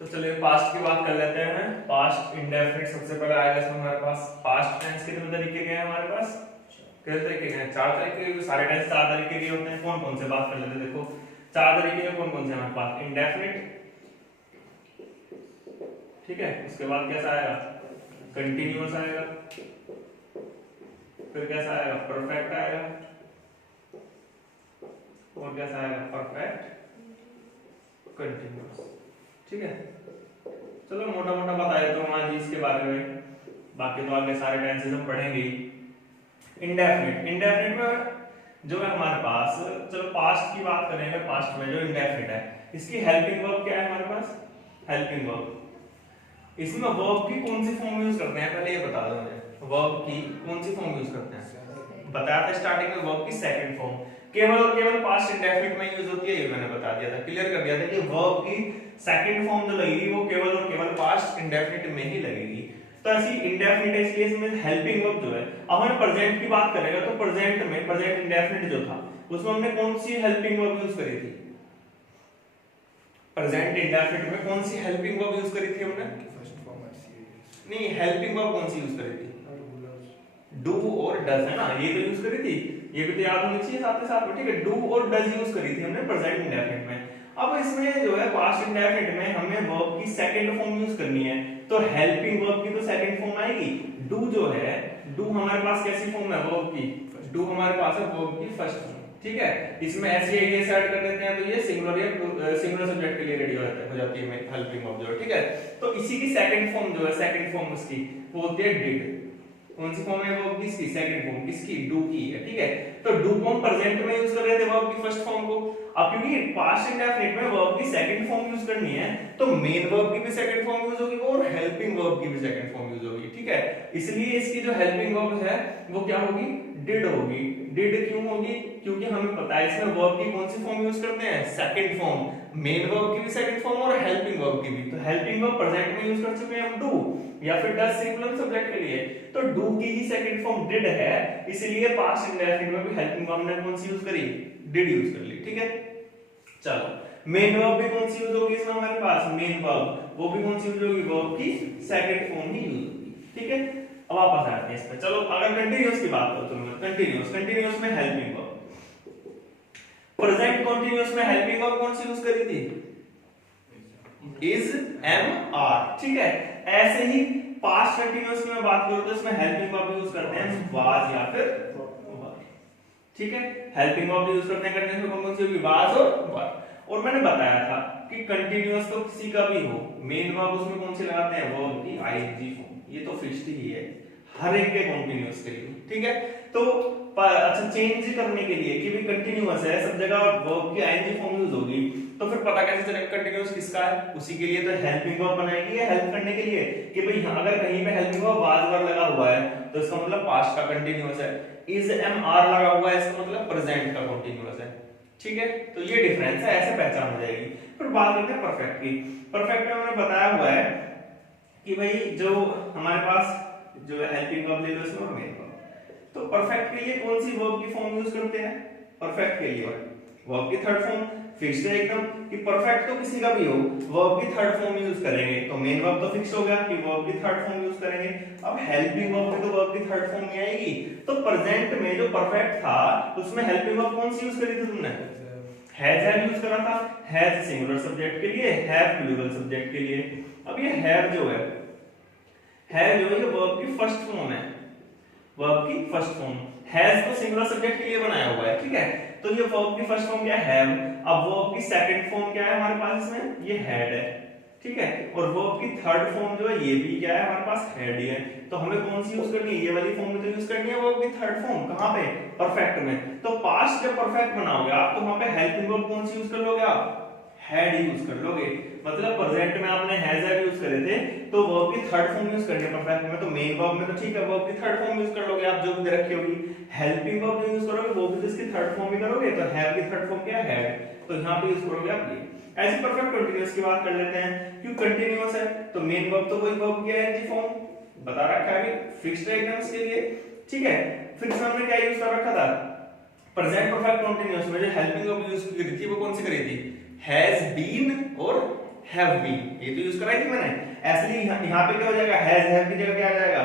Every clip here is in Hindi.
तो चलिए पास्ट की बात कर लेते हैं। पास्ट इंडेफिनिट सबसे पहले आएगा इसमें हमारे पास। पास्ट टेंस कितने तरीके के हैं हमारे पास? कितने तरीके के हैं? 4 तरीके के। सारे टेंस 4 तरीके के होते हैं। कौन कौन से बात कर लेते हैं? देखो 4 तरीके के कौन कौन से हमारे पास? इंडेफिनिट, ठीक है। उसके बाद कैसा आएगा? कंटिन्यूअस आएगा। फिर कैसा आएगा? परफेक्ट आएगा। और कैसा आएगा? परफेक्ट कंटिन्यूअस, ठीक है। चलो मोटा मोटा बता देता हूँ आज इसके बारे में, बाकी तो आगे सारे टेंसेस हम पढ़ेंगे। इंडेफिनिट, इंडेफिनिट में जो है हमारे पास, चलो पास्ट की बात करेंगे। पास्ट में जो इंडेफिनिट है इसकी हेल्पिंग वर्ब क्या है हमारे पास? Helping verb. इसमें वर्ब की कौन सी फॉर्म यूज करते हैं पहले ये बता दो मुझे। वर्ब की कौन सी फॉर्म यूज करते हैं? बताया था स्टार्टिंग में वर्ब की सेकंड फॉर्म केवल और केवल पास्ट इंडेफिनिट में यूज होती है। ये मैंने बता दिया था, क्लियर कर दिया था कि वर्ब की सेकंड फॉर्म जो लगेगी वो केवल और केवल पास्ट इंडेफिनिट में ही लगेगी। तो ऐसी इंडेफिनिट है इसलिए इसमें हेल्पिंग वर्ब जो है। अब हम प्रेजेंट की बात करेंगे तो प्रेजेंट में प्रेजेंट इंडेफिनिट जो था उसमें हमने कौन सी हेल्पिंग वर्ब यूज करी थी? प्रेजेंट इंडेफिनिट में कौन सी हेल्पिंग वर्ब यूज करी थी हमने? नहीं, हेल्पिंग वर्ब कौन सी यूज करी थी? डू और डज, है ना, ये तो यूज करी थी। ये भी तो याद होनी चाहिए साथ ही साथ में, ठीक है। डू और डज यूज करी थी हमने प्रेजेंट इंडेफिनिट में। अब इसमें जो है पास्ट इंडेफिनिट में हमें वर्ब की सेकंड फॉर्म यूज करनी है, तो हेल्पिंग वर्ब की तो सेकंड फॉर्म आएगी। डू जो है, डू हमारे पास कैसी फॉर्म है वर्ब की? डू हमारे पास है वर्ब की फर्स्ट फॉर्म, ठीक है। इसमें ऐसे ये ऐड कर देते हैं तो ये सिंगुलर या सिंगुलर सब्जेक्ट के लिए रेडी हो जाती है हेल्पिंग वर्ब जो, ठीक है। तो इसी की सेकंड फॉर्म जो है, सेकंड फॉर्म उसकी वो होती है डिड। कौन सी फॉर्म है वर्ब की? इसकी सेकंड फॉर्म, किसकी? डू की है, ठीक है। तो डू को हम प्रेजेंट में यूज कर रहे थे वर्ब की फर्स्ट फॉर्म को। अब क्योंकि पास्ट इंडेफिनिट में वर्ब की सेकंड फॉर्म यूज करनी है तो मेन वर्ब की भी सेकंड फॉर्म यूज होगी और हेल्पिंग वर्ब की भी सेकंड फॉर्म यूज होगी, ठीक है। इसलिए इसकी जो हेल्पिंग वर्ब है वो क्या होगी? डिड होगी। डिड क्यों होगी? क्योंकि हमें पता है इसमें वर्ब की कौन सी फॉर्म यूज करते हैं? Second form. मेन वर्ब की भी सेकंड फॉर्म और हेल्पिंग वर्ब की भी। तो हेल्पिंग वर्ब प्रेजेंट में यूज कर चुके हैं हम डू, या फिर डज सिंगुलर सब्जेक्ट के लिए, तो डू की ही सेकंड फॉर्म डिड है, इसलिए पास्ट इंडेफिनिट में भी हेल्पिंग वर्ब ने कौन सी यूज करी? डिड यूज कर ली, ठीक है। चलो मेन वर्ब भी कौन सी यूज होगी इसमें हमारे पास? मेन वर्ब, वो भी कौन सी यूज होगी? वर्ब की सेकंड फॉर्म ही यूज होगी, ठीक है। अब वापस आते हैं इस पे। चलो अगर कंटीन्यूअस की बात करो तो कंटीन्यूअस, कंटीन्यूअस में हेल्पिंग वर्ब, प्रेजेंट कंटीन्यूअस में हेल्पिंग वर्ब कौन सी यूज करी थी? इज, एम, आर, ठीक है। ऐसे ही पास्ट कंटीन्यूअस की मैं बात करूं तो इसमें हेल्पिंग वर्ब यूज करते हैं वाज या फिर वर, ठीक है। हेल्पिंग वर्ब यूज करते हैं कंटीन्यूअस में कौन सी होगी? वाज और वर। और मैंने बताया था कि कंटीन्यूअस तो किसी का भी हो, मेन वर्ब उसमें कौन सी लगाते हैं? वर्ब की आईएनजी फॉर्म। ये तो फिक्स्ड ही है हर एक के कंटीन्यूअस के लिए, ठीक है। तो अच्छा चेंज करने के लिए कि भी कंटीन्यूअस है सब जगह वर्ब की आईएनजी फॉर्म यूज होगी, तो फिर पता कैसे चलेगा कंटीन्यूअस किसका है? उसी के लिए तो हेल्पिंग वर्ब बनाएगी है, हेल्प करने के लिए कि भाई अगर कहीं पे हेल्पिंग वर्ब वाज वर लगा हुआ है तो इसका मतलब पास्ट का कंटीन्यूअस है। इज, एम, आर लगा हुआ है इसका मतलब प्रेजेंट का कंटीन्यूअस है, ठीक है। तो ये डिफरेंस है, ऐसे पहचान हो जाएगी। फिर बात करते हैं परफेक्ट की। परफेक्ट में हमने बताया हुआ है कि भाई जो हमारे पास जो हेल्पिंग वर्ब ले लो इसमें मेन वर्ब, तो परफेक्ट के लिए कौन सी वर्ब की फॉर्म यूज करते हैं? परफेक्ट के लिए वर्ब की थर्ड फॉर्म फिक्स्ड है एकदम कि परफेक्ट तो किसी का भी हो वर्ब की थर्ड फॉर्म यूज करेंगे। तो मेन वर्ब तो फिक्स हो गया कि वर्ब की थर्ड फॉर्म यूज करेंगे। अब हेल्पिंग वर्ब भी तो वर्ब की थर्ड फॉर्म में आएगी। तो प्रेजेंट में जो परफेक्ट था उसमें हेल्पिंग वर्ब कौन सी यूज करी थी तुमने? हैज, हैव यूज करा था। हैज सिंगुलर सब्जेक्ट के लिए, हैव प्लूरल सब्जेक्ट के लिए। अब ये हैव जो है ये वर्ब की फर्स्ट फॉर्म है, वर्ब की फर्स्ट फॉर्म। हैज तो सिंगुलर सब्जेक्ट के लिए बनाया हुआ है, ठीक है। तो ये वर्ब की फर्स्ट फॉर्म क्या है? हैव। अब वर्ब की सेकंड फॉर्म क्या है हमारे पास इसमें? ये हैड है, ठीक है। और वर्ब की थर्ड फॉर्म जो है ये भी क्या है हमारे पास? हैड ही है। तो हमें कौन सी यूज करनी है? ये वाली फॉर्म में तो यूज करनी है वर्ब की थर्ड फॉर्म। कहां पे? परफेक्ट में। तो पास्ट जब परफेक्ट बनाओगे आप तो वहां पे हेल्पिंग वर्ब कौन सी यूज कर लोगे आप? हैड यूज कर लोगे। मतलब प्रेजेंट में आपने हैज, हैव यूज करे थे तो वर्ब की थर्ड फॉर्म यूज करनी है परफेक्ट में। तो मेन वर्ब में तो ठीक है वर्ब की थर्ड फॉर्म यूज कर लोगे आप जो भी रखी होगी। हेल्पिंग वर्ब जो यूज करोगे वो भी इसकी थर्ड फॉर्म ही करोगे। तो हैव की थर्ड फॉर्म क्या है? हैड। तो यहां पे यूज करोगे आप ये। ऐसे परफेक्ट कंटीन्यूअस की बात कर लेते हैं। क्यों कंटीन्यूअस है? तो मेन वर्ब तो वही वर्ब की आईएनजी फॉर्म बता रखा है, फिक्स्ड है एकदम इसके लिए, ठीक है। फिर इसमें हमने क्या यूज कर रखा था? प्रेजेंट परफेक्ट कंटीन्यूअस में जो हेल्पिंग वर्ब यूज की थी वो कौन सी करी थी? हैज बीन और हैव बीन, ये तो यूज कराई थी मैंने। ऐसे यहाँ पे क्या हो जाएगा, हैज हैव की जगह क्या आ जाएगा,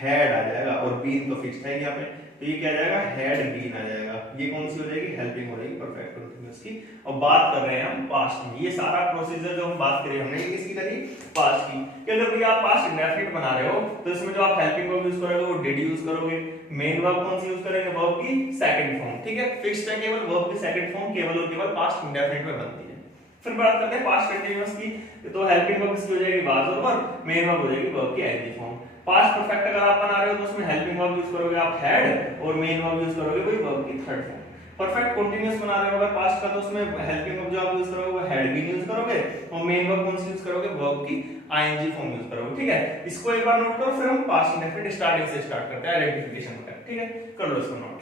हैड आ जाएगा, और बीन तो फिक्स्ड है यहाँ पे, तो ये क्या आ जाएगा, हैड बीन आ जाएगा। ये कौन सी हो जाएगी, हेल्पिंग हो जाएगी परफेक्ट कंटीन्यूअस की। और बात कर रहे हैं हम पास्ट में, ये सारा प्रोसीजर जो हम बात करें हमने, ये किसकी करी, पास्ट की। कि अगर भैया आप पास्ट इंडेफिनिट बना रहे हो तो इसमें जो आप हेल्पिंग वर्ब यूज करोगे वो डिड यूज करोगे, मेन वर्ब कौन सी यूज करेंगे, वर्ब की सेकंड फॉर्म, ठीक है, फिक्स्ड है केवल, वर्ब की सेकंड फॉर्म केवल और केवल पास्ट इंडेफिनिट में बनती है। फिर बात करते हैं पास्ट कंटीन्यूअस की, तो हेल्पिंग वर्ब इसकी हो जाएगी वाज और वर, मेन वर्ब हो जाएगी वर्ब की आईएनजी फॉर्म। पास्ट परफेक्ट अगर आप बना रहे हो तो उसमें हेल्पिंग वर्ब यूज करोगे आप हैड, और मेन वर्ब यूज करोगे वही वर्ब की थर्ड फॉर्म। परफेक्ट कंटीन्यूअस बना रहे हो अगर पास्ट का, तो उसमें हेल्पिंग वर्ब जो आप यूज करोगे वो हैड बीन यूज करोगे, और मेन वर्ब कौन सी यूज करोगे, वर्ब की आईएनजी फॉर्म यूज करोगे, ठीक है। इसको एक बार नोट करो, फिर हम पास्ट इंडेफिनिट स्टार्टिंग से स्टार्ट करते हैं, आइडेंटिफिकेशन होता है, ठीक है, कर लो इसको नोट।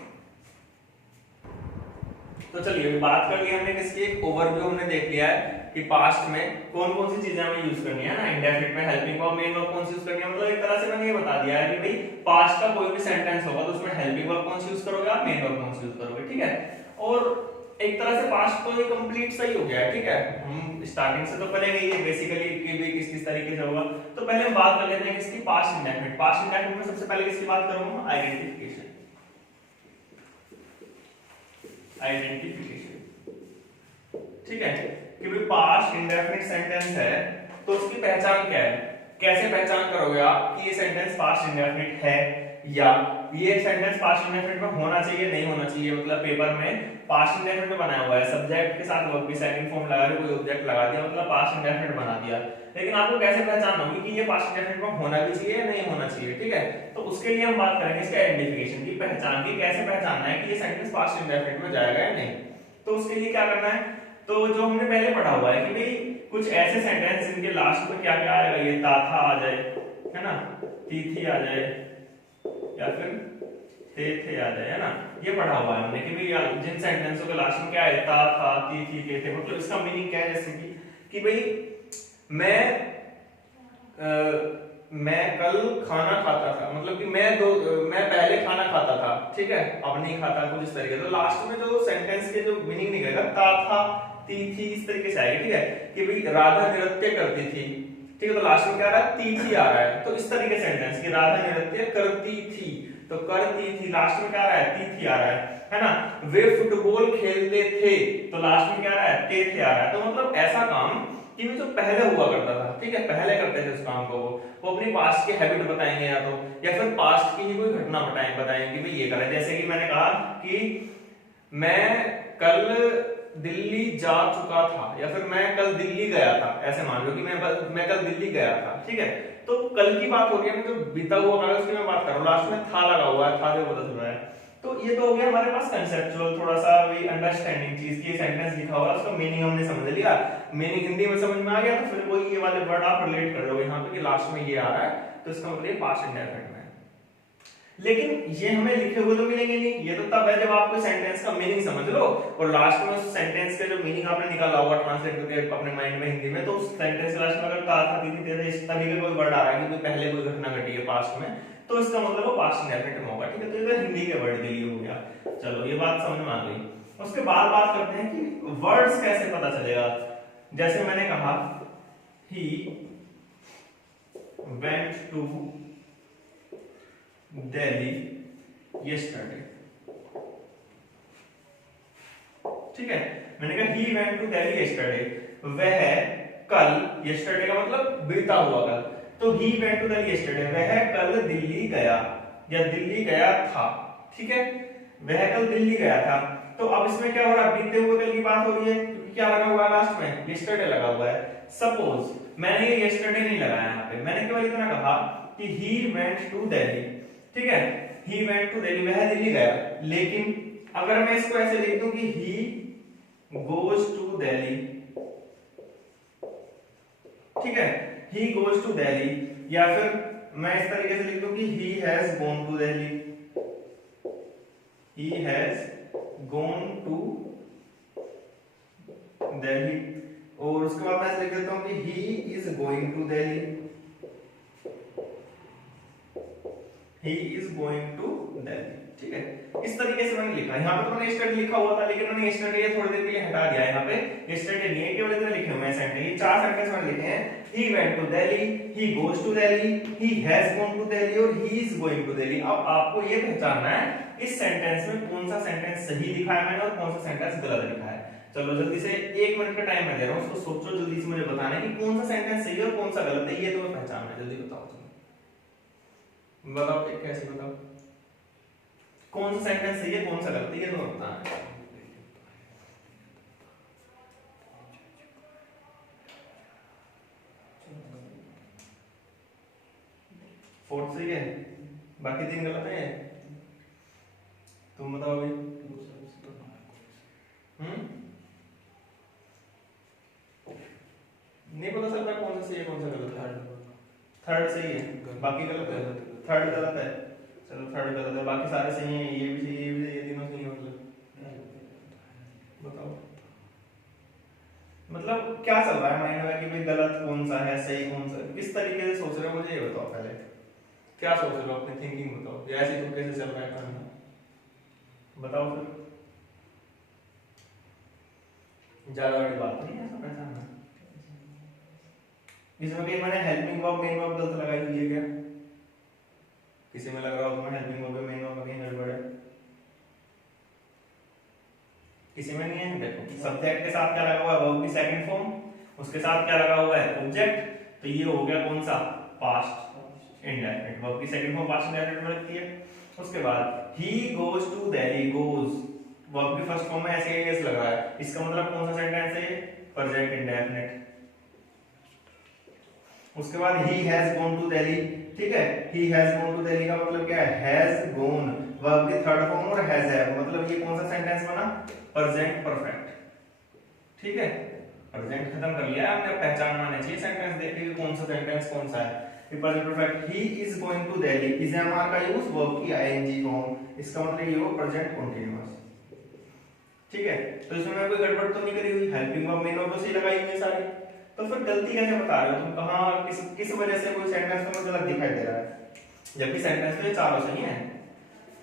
तो चलिए बात कर ली हमने किसकी, एक ओवरव्यू हमने देख लिया है कि पास्ट में कौन कौन सी चीजें हमें यूज करनी है ना, इंडेफिनिट में हेल्पिंग वर्ब मेन वर्ब कौन सी यूज करनी है, मतलब एक तरह से मैंने ये बता दिया है कि भाई पास्ट का कोई भी सेंटेंस होगा तो उसमें हेल्पिंग वर्ब कौन सी यूज करोगे आप, मेन वर्ब कौन सी यूज करोगे, ठीक है। और एक तरह से पास्ट तो ये कंप्लीट सही हो गया है, ठीक है। हम स्टार्टिंग से तो करेंगे ये बेसिकली कि भी किस किस तरीके से होगा। तो पहले हम बात कर लेते हैं किसकी, पास्ट इंडेफिनिट। पास्ट इंडेफिनिट में सबसे पहले किसकी बात करूंगा, आइडेंटिफिकेशन। आइडेंटिफिकेशन, ठीक है, कि भाई पास्ट इंडेफिनिट सेंटेंस है तो उसकी पहचान क्या है, कैसे पहचान करोगे आप कि ये सेंटेंस पास्ट इंडेफिनिट है, या ये सेंटेंस पास्ट इंडेफिनिट में होना चाहिए नहीं होना चाहिए। मतलब पेपर में पास्ट इंडेफिनिट में बनाया हुआ है, सब्जेक्ट के साथ वर्ब की सेकंड फॉर्म लगा रहे, कोई ऑब्जेक्ट लगा दिया, मतलब पास्ट इंडेफिनिट बना दिया, लेकिन आपको कैसे पहचान होगी कि ये पास्ट इंडेफिनिट में होना भी चाहिए या नहीं होना चाहिए, ठीक है। तो उसके लिए हम बात करेंगे इसके आइडेंटिफिकेशन की, पहचान की, कैसे पहचानना है कि ये सेंटेंस पास्ट इंडेफिनिट में जाएगा या नहीं। तो उसके लिए क्या करना है, तो जो हमने पहले पढ़ा हुआ है कि भाई कुछ ऐसे सेंटेंस जिनके लास्ट में क्या क्या आएगा, ये था था आ जाए, है ना, थी आ जाए, या फिर थे आ जाए, है ना, ये पढ़ा हुआ है हमने कि भाई जिन सेंटेंसों के लास्ट में क्या है, था थी थे, मतलब इसका मीनिंग क्या है, जैसे कि भाई मैं कल खाना खाता था, मतलब कि मैं पहले खाना खाता था, ठीक है, अब नहीं खाता, कुछ इस तरीके। तो लास्ट में जो सेंटेंस के जो मीनिंग निकलेगा था थी इस तरीके से आएगी, ठीक है, कि भाई राधा नृत्य करती थी, ठीक है, तो लास्ट में क्या आ रहा है, थी आ रहा है, तो इस तरीके सेंटेंस कि राधा नृत्य करती थी, तो करती थी, लास्ट में क्या आ रहा है, थी आ रहा है ना। वे फुटबॉल खेलते थे, तो लास्ट में क्या आ रहा है, थे आ रहा है। तो मतलब ऐसा काम कि जो पहले हुआ करता था, ठीक है, पहले करते थे उस काम को, वो अपनी पास्ट की हैबिट बताएंगे या फिर पास्ट की ही कोई घटना बताएंगे कि भाई ये करें। जैसे कि मैंने कहा कि मैं कल दिल्ली जा चुका था, या फिर मैं कल दिल्ली गया था, ऐसे मान लो कि मैं कल दिल्ली गया था, ठीक है। तो कल की बात हो रही है, जो बीता हुआ काल उसकी मैं बात कर रहा हूँ, लास्ट में था लगा हुआ है, था से पता चल रहा है। तो ये तो हो गया हमारे पास कंसेप्चुअल थोड़ा सा वही अंडरस्टैंडिंग चीज की, सेंटेंस लिखा हुआ है उसका मीनिंग हमने समझ लिया, मीनिंग हिंदी में समझ में आ गया, तो फिर वही ये वाले वर्ड आप रिलेट कर लो यहाँ पे कि लास्ट में ये आ रहा है, तो इसका मतलब पास्ट इंडेफिनिट में। लेकिन ये हमें लिखे हुए तो मिलेंगे नहीं, ये तो तब है जब आपको सेंटेंस का मीनिंग समझ लो और लास्ट में उस सेंटेंस का जो मीनिंग आपने निकाला होगा ट्रांसलेट करके अपने माइंड में हिंदी में, तो उस सेंटेंस के लास्ट में अगर था थी इस तरीके का कोई वर्ड आ रहा है कि पहले कोई घटना घटी है पास्ट में, तो इसका मतलब वो पास्ट इंडेफिनिट में होगा, ठीक है। तो ये तो हिंदी के वर्ड के लिए हो गया, चलो ये बात समझ में आ गई। उसके बाद बात करते हैं कि वर्ड्स कैसे पता चलेगा। जैसे मैंने कहा ही वेंट टू दिल्ली yesterday, ठीक है, मैंने कहा he went to Delhi yesterday, वह कल, yesterday का मतलब बीता हुआ कल, तो he went to Delhi yesterday, वह कल दिल्ली गया या दिल्ली गया था, ठीक है, वह कल दिल्ली गया था। तो अब इसमें क्या हो रहा है, बीते हुए कल की बात हो रही है, क्योंकि क्या लगा हुआ है लास्ट में, yesterday लगा हुआ है। सपोज मैंने ये yesterday नहीं लगाया यहाँ पे, मैंने केवल इतना कहा कि he went to Delhi, ठीक है, he went to Delhi, वह दिल्ली गया। लेकिन अगर मैं इसको ऐसे लिख दूं कि he goes to Delhi, ठीक है, he goes to Delhi, या फिर मैं इस तरीके से लिख दूं कि he has gone to Delhi, he has gone to Delhi, और उसके बाद मैं ऐसे लिख देता हूं कि he is going to Delhi, he is going to Delhi, ठीक है, इस तरीके से मैंने लिखा। यहाँ पे तो मैंने yesterday लिखा हुआ था, लेकिन मैंने yesterday ये थोड़ी देर के लिए हटा दिया। यहाँ पे yesterday नहीं है, केवल इतने लिखे हुए हैं सेंटेंस। ये 4 सेंटेंस मैंने लिखे हैं। He went to Delhi, he goes to Delhi, he has gone to Delhi और he is going to Delhi। अब आपको ये पहचानना है इस सेंटेंस में कौन सा सेंटेंस सही लिखा है मैंने और कौन सा सेंटेंस गलत लिखा है। चलो जल्दी से 1 मिनट का टाइम मैं दे रहा हूँ, उसको सोचो जल्दी से, मुझे बताना है कि कौन सा सेंटेंस सही है और कौन सा गलत है। ये तुम्हें पहचानना है, जल्दी बताओ तुम। बताओ कैसे बताओ कौन सा सेंटेंस सही है कौन सा गलत है, ये तुम्हें बताना है। फोर्थ सही है, बाकी 3 गलत है। तुम बताओ भाई। नहीं पता चल रहा कौन सा सही है कौन सा गलत है। थर्ड सही है, बाकी गलत है। थर्ड गलत है, चलो थर्ड गलत है, बाकी सारे सही हैं। ये भी सही है, ये भी सही है, तीनों सही है। बताओ मतलब क्या चल रहा है माइंड में कि भाई गलत कौन सा है सही कौन सा, किस तरीके से सोच रहे हो, मुझे ये बताओ। पहले क्या सोच रहे हो, अपनी थिंकिंग बताओ, या ऐसे तो कैसे चल रहा है काम, बताओ फिर। ज्यादा बड़ी बात नहीं है, ऐसा पहचानना। इसमें भी मैंने हेल्पिंग वर्ब मेन वर्ब गलत लगाई हुई है क्या? किसी में लग रहा हो तुम्हें हेल्पिंग वर्ब में मेन वर्ब कहीं गड़बड़ है? किसी में नहीं है। देखो सब्जेक्ट के साथ क्या लगा हुआ है, वर्ब की सेकंड फॉर्म, उसके साथ क्या लगा हुआ है, ऑब्जेक्ट। तो ये हो गया कौन सा, पास्ट इंडेफिनिट। वर्ब की सेकंड फॉर्म पास्ट इंडेफिनिट में लगती है। उसके बाद he goes to Delhi, goes verb की फर्स्ट फॉर्म में ऐसे एस लग रहा है, इसका मतलब कौन सा सेंटेंस है, प्रेजेंट इंडेफिनिट। उसके बाद he has gone to Delhi, ठीक है, he has gone to Delhi का मतलब क्या है, has gone वर्ब की थर्ड फॉर्म और has have, मतलब ये कौन सा सेंटेंस बना, प्रेजेंट परफेक्ट। ठीक है, प्रेजेंट खत्म कर लिया हमने, पहचानना नहीं चाहिए सेंटेंस देख के कौन सा सेंटेंस कौन सा है। Present perfect, he is going to Delhi, is mr का यूज वर्ब की ing फॉर्म, इसका मतलब ये हो प्रेजेंट कंटीन्यूअस। ठीक है, तो इसमें मैं कोई गड़बड़ तो नहीं करी हुई, हेल्पिंग वर्ब मेन वर्ब तो सही लगाई हुई है सारी। तो फिर गलती कैसे बता रहे हो तुम, कहां किस वजह से कोई सेंटेंस में गलत दिखाई दे रहा है, जबकि सेंटेंस में चारों सही हैं।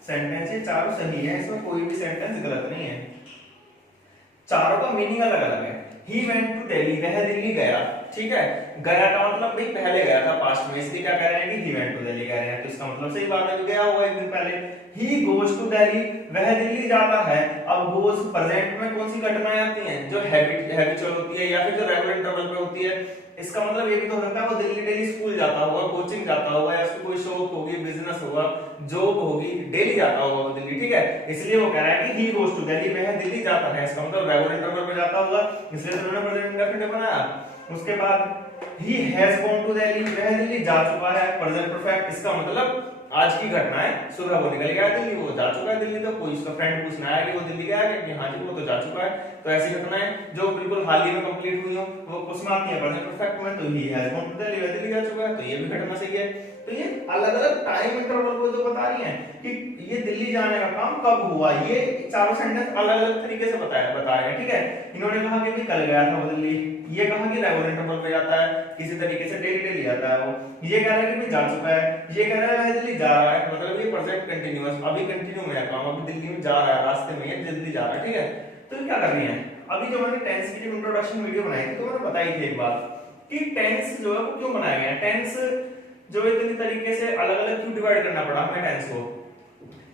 सेंटेंस ये चारों सही है, इसमें कोई भी सेंटेंस गलत नहीं है। चारों का मीनिंग अलग अलग है। ही वेंट टू दिल्ली, वह दिल्ली गया। ठीक है, गया का मतलब भाई पहले गया था पास्ट में, इसलिए क्या कह रहे हैं कि ही वेंट टू दिल्ली कह रहे हैं, तो इसका मतलब सही बात है कि गया हुआ एक दिन पहले। ही गोज टू दिल्ली, वह दिल्ली जाता है। अब गोज प्रेजेंट में कौन सी घटनाएं आती हैं, जो हैबिचुअल होती है या फिर जो रेगुलर इंटरवल पे होती है। इसका मतलब ये भी तो हो सकता है वो दिल्ली डेली स्कूल जाता होगा, कोचिंग जाता होगा, या उसको कोई शॉप होगी, बिजनेस होगा, जॉब होगी, डेली जाता होगा वो दिल्ली। ठीक है, इसलिए वो कह रहा है कि ही गोज टू दिल्ली, वह दिल्ली जाता है, इसका मतलब रेगुलर इंटरवल पे जाता होगा, इसलिए तो उन्होंने प्रेजेंट इंडेफिनिट बनाया। उसके बाद he has gone to Delhi, वह दिल्ली जा चुका है, प्रेजेंट परफेक्ट, इसका मतलब आज की घटना है, सुबह वो निकल गया दिल्ली, वो जा चुका है दिल्ली। तो कोई उसका फ्रेंड पूछना आया कि वो दिल्ली गया है, कि हाँ जी वो तो जा चुका है। तो ऐसी घटनाएं जो बिल्कुल हाल ही में कंप्लीट हुई हो वो उसमें आती है प्रेजेंट परफेक्ट में। तो he has gone to Delhi, वह दिल्ली जा चुका है, तो ये भी घटना सही है। तो ये अलग अलग टाइम इंटरवल को तो बता रही है कि ये दिल्ली जाने का काम कब हुआ, ये चारों सेंटेंस अलग अलग तरीके से बता रहे हैं। ठीक है, इन्होंने कहा कि भी कल गया था वो दिल्ली, ये कहा कि रेगुलर इंटरवल पे जाता है, किसी तरीके से डेली डेली जाता है वो, ये कह रहा है कि भी जा चुका है, ये कह रहा है दिल्ली जा रहा है, मतलब ये प्रेजेंट कंटीन्यूअस, अभी कंटिन्यू में है काम, अभी दिल्ली में जा रहा है, रास्ते में ये दिल्ली जा रहा है। ठीक है, तो क्या कर रही है, अभी जो मैंने टेंस की इंट्रोडक्शन वीडियो बनाई थी तो मैंने बताई थी एक बात कि टेंस जो है वो क्यों बनाया गया है। टेंस जो इतनी तरीके से अलग अलग क्यों डिवाइड करना पड़ा हमें टेंस को,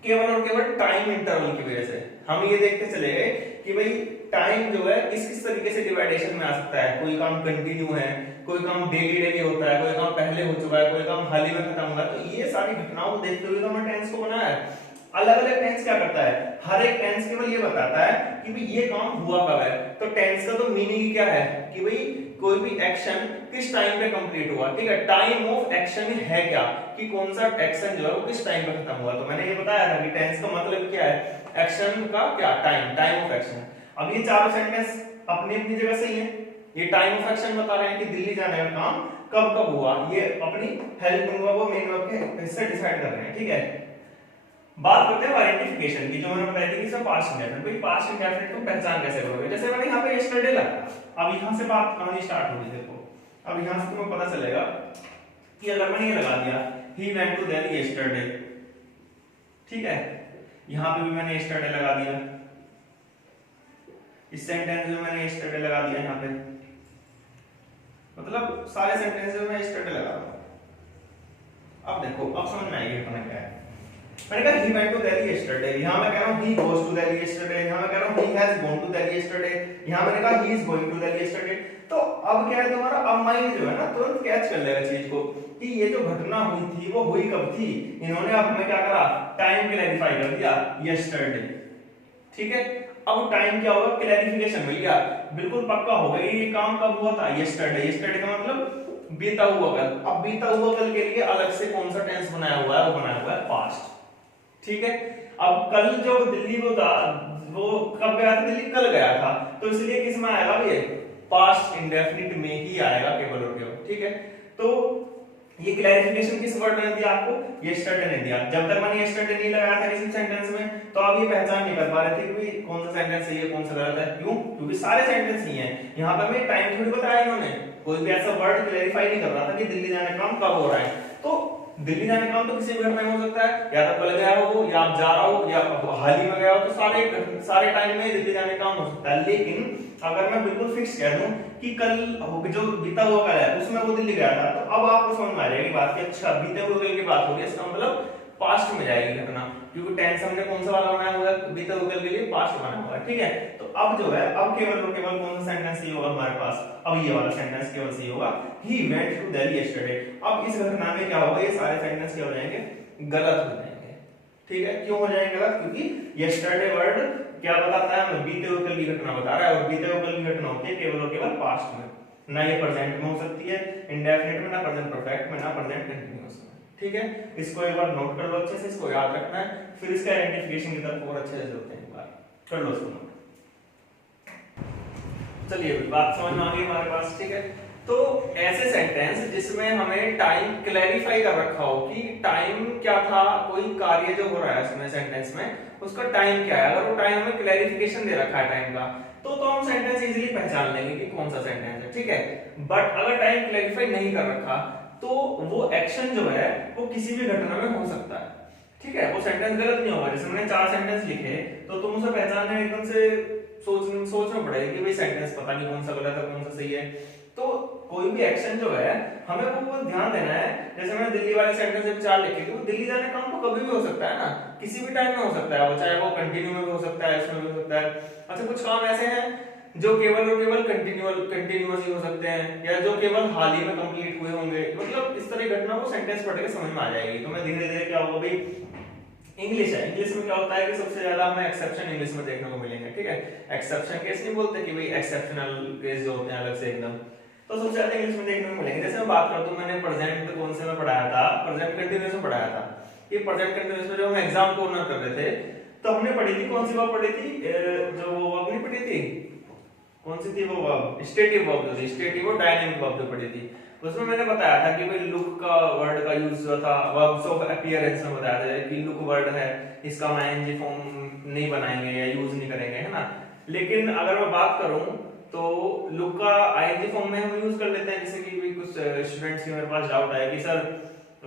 केवल और केवल टाइम इंटरवल की वजह से। हम ये देखते चले गए कि भाई टाइम जो है किस किस तरीके से डिवाइडेशन में आ सकता है। कोई काम कंटिन्यू है, कोई काम डेली डेली होता है, कोई काम पहले हो चुका है, कोई काम हाल ही में खत्म हुआ है। तो ये सारी घटनाओं को देखते हुए तो हमने टेंस को बनाया है। अलग अलग टेंस क्या करता है, हर एक टेंस केवल ये बताता है कि भाई ये काम हुआ कब है। तो टेंस का तो मीनिंग क्या है कि भाई कोई भी एक्शन किस टाइम पे कंप्लीट हुआ। ठीक है, टाइम ऑफ एक्शन है क्या, कि कौन सा एक्शन जो है वो किस टाइम पे खत्म हुआ। तो मैंने ये बताया था कि टेंस का मतलब क्या है, एक्शन का क्या, टाइम ऑफ एक्शन। अब ये चारों सेंटेंस अपनी अपनी जगह सही है। ये टाइम ऑफ एक्शन बता रहे हैं कि दिल्ली जाने का काम कब कब हुआ, ये अपनी हेल्पिंग वर्ब और मेन वर्ब के हिस्से डिसाइड कर रहे हैं। ठीक है, बात करते हैं आइडेंटिफिकेशन की, जो मैंने बताई थी कि सब पास्ट इंडेफिनिट। भाई पास्ट इंडेफिनिट को पहचान कैसे करोगे, जैसे मैंने यहाँ पे यस्टरडे लगा, अब यहाँ से बात कहानी स्टार्ट होगी। देखो अब यहाँ से तुम्हें पता चलेगा कि अगर मैंने ये लगा दिया he went to Delhi yesterday, ठीक है, यहाँ पे भी मैंने yesterday लगा दिया, इस सेंटेंस में मैंने yesterday लगा दिया, यहाँ पे मतलब सारे सेंटेंस में मैं yesterday लगा रहा हूँ। अब देखो, अब समझ में आएगी अपना क्या है। मैंने कहा he went to Delhi yesterday, यहाँ मैं कह रहा हूँ he goes to Delhi yesterday, यहाँ मैं कह रहा हूँ he has gone to Delhi yesterday, यहाँ मैंने कहा he is going to Delhi yesterday। तो अब क्या है तुम्हारा, अब माइंड जो है ना तुरंत कैच कर लेगा चीज को कि ये जो घटना हुई थी वो हुई कब थी। इन्होंने अब हमें क्या करा, टाइम क्लैरिफाई कर दिया, yesterday, ठीक है। अब टाइम क्या होगा, क्लैरिफिकेशन मिल गया, बिल्कुल पक्का हो गया ये काम कब हुआ था, yesterday। yesterday का मतलब बीता हुआ कल। अब बीता हुआ कल के लिए अलग से कौन सा टेंस बनाया हुआ है, वो बनाया हुआ है पास्ट, ठीक है। अब कल जो दिल्ली वो था, वो कब गया था दिल्ली, कल गया था, तो इसलिए किस में आएगा ये, पास्ट इंडेफिनिट में ही आएगा केवल और केवल, ठीक है। तो ये क्लैरिफिकेशन किस वर्ड ने दिया आपको, यस्टरडे ने दिया। जब तक मैंने यस्टरडे नहीं लगाया था किसी सेंटेंस में, तो आप ये पहचान नहीं कर पा रहे थे कि कौन सा सेंटेंस सही है कौन सा गलत है। क्यों, क्योंकि सारे सेंटेंस ही हैं। यहाँ पे हमें टाइम थोड़ी बताया इन्होंने, कोई भी ऐसा वर्ड क्लैरिफाई नहीं कर रहा था कि दिल्ली जाने का काम कब हो रहा है। तो दिल्ली जाने का काम तो किसी भी घटना में हो सकता है, या तो कल गया हो, या आप जा रहा हो, या हाल ही में गया हो, तो सारे टाइम में दिल्ली जाने का काम हो सकता है। लेकिन अगर मैं बिल्कुल फिक्स कह दूं कि कल जो बीता हुआ कल है उसमें वो दिल्ली गया था, तो अब आपको समझ में आ जाएगी बात कि अच्छा बीते हुए कल की बात हो रही है, इसका मतलब पास्ट में जाएगी घटना, क्योंकि टेंस हमने कौन सा वाला बनाया हुआ है, बीते हुए कल के लिए पास्ट बना हुआ है, ठीक है। तो अब जो है, अब केवल और केवल कौन सा सेंटेंस सही होगा हमारे पास, अब ये वाला सेंटेंस केवल सही होगा, he went to Delhi yesterday। अब इस घटना में क्या होगा, ये सारे सेंटेंस क्या हो जाएंगे, गलत हो जाएंगे, ठीक है। क्यों हो जाएंगे गलत, क्योंकि yesterday वर्ड क्या बताता है, हमें बीते हुए कल की घटना बता रहा है, और बीते हुए कल की घटना होती है केवल और केवल पास्ट में, ना ये प्रेजेंट में हो सकती है इंडेफिनिट में, ना प्रेजेंट परफेक्ट में, ना प्रेजेंट कंटीन्यूअस में, ठीक है। इसको एक बार नोट कर लो अच्छे से, इसको याद रखना है, फिर इसका आइडेंटिफिकेशन की तरफ और अच्छे से चलते हैं, एक बार कर लो इसको नोट। चलिए बात समझ में आ गई हमारे पास, ठीक है। तो ऐसे सेंटेंस जिसमें हमें टाइम क्लैरिफाई कर रखा हो कि टाइम क्या था, कोई कार्य जो हो रहा है उसमें सेंटेंस में, उसका टाइम क्या है, अगर वो टाइम हमें क्लैरिफिकेशन दे रखा है टाइम का, तो हम सेंटेंस इजीली पहचान लेंगे कि कौन सा सेंटेंस है, ठीक है। बट अगर टाइम क्लैरिफाई नहीं कर रखा, तो वो एक्शन जो है वो किसी भी घटना में हो सकता है, ठीक है। वो सेंटेंस गलत नहीं होगा। जैसे मैंने 4 सेंटेंस लिखे, तो तुम उसे पहचानने में एकदम से सोचना पड़ेगा कि भाई सेंटेंस पता नहीं कौन सा गलत है कौन सा सही है। तो कोई भी एक्शन जो है हमें वो ध्यान देना है। जैसे मैंने दिल्ली वाले सेंटेंस में 4 लिखे थे, वो दिल्ली जाने का काम तो कभी भी हो सकता है ना, किसी भी टाइम में हो सकता है, वो चाहे वो कंटिन्यू में भी हो सकता है, इसमें भी हो सकता है। अच्छा, कुछ काम ऐसे हैं जो केवल और केवल कंटिन्यूअस ही हो सकते हैं, या जो केवल हाल ही में कंप्लीट हुए होंगे। मतलब इस तरह की घटना को सेंटेंस पढ़ के समझ में आ जाएगी। तो मैं धीरे धीरे क्या होगा भाई, इंग्लिश है, इंग्लिश में क्या होता है कि सबसे ज्यादा हमें एक्सेप्शन इंग्लिश में देखने को मिलेंगे, ठीक है। एक्सेप्शन केस नहीं बोलते कि भाई एक्सेप्शनल केस जो होते हैं अलग से एकदम, तो सबसे ज्यादा इंग्लिश में देखने को मिलेंगे। जैसे मैं बात करता हूं, मैंने प्रेजेंट कौन से में पढ़ाया था, प्रेजेंट कंटीन्यूअस में पढ़ाया था। ये प्रेजेंट कंटीन्यूअस में जो हम एग्जाम कॉर्नर कर रहे थे, तो हमने पढ़ी थी कौन सी वर्ब पढ़ी थी, जो वो वर्ब नहीं पढ़ी थी, कौन सी थी वो वर्ब, स्टेटिव वर्ब जो थी, स्टेटिव और डायनामिक वर्ब जो पढ़ी थी। उसमें मैंने बताया था कि भाई लुक का वर्ड का यूज जो था वर्ब्स ऑफ अपीयरेंस में बताया था कि लुक वर्ड है, इसका हम आईएनजी फॉर्म नहीं बनाएंगे या यूज नहीं करेंगे, है ना। लेकिन अगर मैं बात करूं तो लुक का आईएनजी फॉर्म में हम यूज कर लेते हैं। जैसे कि कुछ स्टूडेंट्स के मेरे पास डाउट है कि सर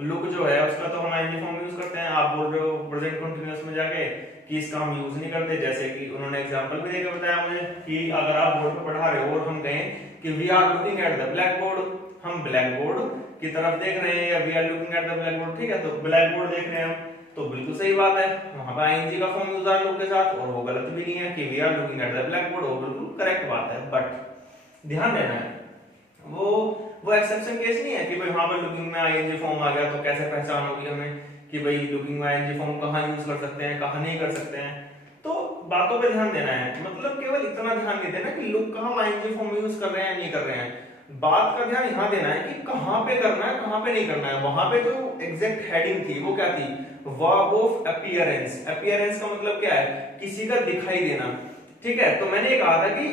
लुक जो है उसका तो हम आईएनजी फॉर्म यूज करते हैं, आप बोल रहे हो प्रेजेंट कंटीन्यूअस में जाके कि इसका हम यूज नहीं करते। जैसे कि उन्होंने एग्जांपल भी देकर बताया मुझे कि अगर आप बोर्ड पर पढ़ा रहे हो और हम कहें कि we are looking at the black board, हम ब्लैक बोर्ड की तरफ देख रहे हैं, या we are looking at the black board, ठीक है, तो ब्लैक बोर्ड देख रहे हैं हम, तो बिल्कुल सही बात है, वहां पर आईएनजी का फॉर्म यूज है लुक के साथ, और वो गलत भी नहीं है कि we are looking at the black board, वो बिल्कुल करेक्ट बात है। बट ध्यान देना है, वो एक्सेप्शन केस नहीं है कि भाई वहां पर लुकिंग में आईएनजी फॉर्म आ गया तो कैसे पहचान होगी हमें कि भाई लुकिंग में आईएनजी फॉर्म कहां यूज कर सकते हैं कहां नहीं कर सकते हैं। तो बातों पे ध्यान देना है, मतलब केवल इतना ध्यान नहीं देना कि लुक का हम आईएनजी फॉर्म यूज कर रहे हैं नहीं कर रहे हैं, बात का ध्यान यहां देना है कि कहां पे करना है कहां पे नहीं करना है। वहां पे जो एग्जैक्ट हेडिंग थी वो क्या थी, वर्ब ऑफ अपीयरेंस। अपीयरेंस का मतलब क्या है, किसी का दिखाई देना, ठीक है। तो मैंने कहा था कि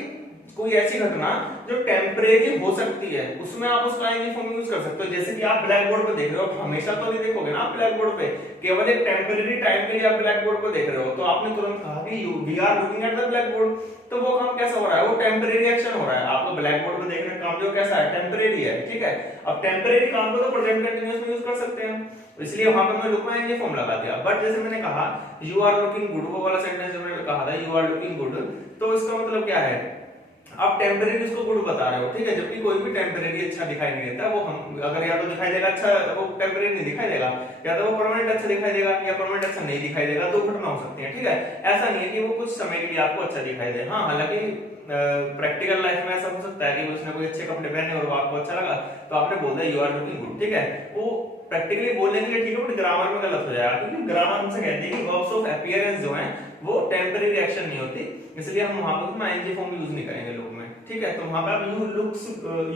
कोई ऐसी घटना जो टेम्परेरी हो सकती है, उसमें आप उसका आईएनजी फॉर्म यूज कर सकते हो। जैसे कि आप ब्लैक बोर्ड पे देख रहे हो, हमेशा तो नहीं देखोगे ना आप ब्लैक बोर्ड पे, केवल एक टेम्परेरी टाइम के लिए आप ब्लैक बोर्ड पे देख रहे हो, तो आपने तुरंत कहा कि we are looking at the black board, तो वो काम कैसा हो रहा है, वो टेम्परेरी एक्शन हो रहा है। आपको ब्लैक बोर्ड पे देखने का काम जो कैसा है, टेम्परेरी है, ठीक है। अब टेम्परेरी काम को तो प्रेजेंट कंटीन्यूअस में यूज कर सकते हैं, इसलिए वहां पे मैं लुक में आईएनजी फॉर्म लगा दिया। बट जैसे मैंने कहा यू आर लुकिंग गुड, वो वाला सेंटेंस जो मैंने कहा था यू आर लुकिंग गुड, तो इसका मतलब क्या है, आप टेम्परेरी उसको गुड बता रहे हो, ठीक है। जबकि कोई भी टेम्परेरी अच्छा दिखाई नहीं देता, वो हम अगर या तो दिखाई देगा अच्छा, वो टेम्परेरी नहीं दिखाई देगा, या तो वो परमानेंट अच्छा दिखाई देगा, या परमानेंट अच्छा नहीं दिखाई देगा, दो घटना हो सकती है, ठीक है। ऐसा नहीं है कि वो कुछ समय के लिए आपको अच्छा दिखाई दे। हाँ, हालांकि प्रैक्टिकल लाइफ में ऐसा हो सकता है कि उसने कोई अच्छे कपड़े पहने और वो आपको अच्छा लगा, तो आपने बोल दिया यू आर लुकिंग गुड, ठीक है। वो प्रैक्टिकली बोलने के लिए ठीक है, बट ग्रामर में गलत हो जाएगा, क्योंकि ग्रामर हमसे कहते हैं कि वर्ब्स ऑफ अपीयरेंस जो हैं वो टेम्परेरी एक्शन नहीं होती, इसलिए हम वहां पर आईएनजी फॉर्म यूज नहीं करेंगे लोग में, ठीक है। तो वहां पे आप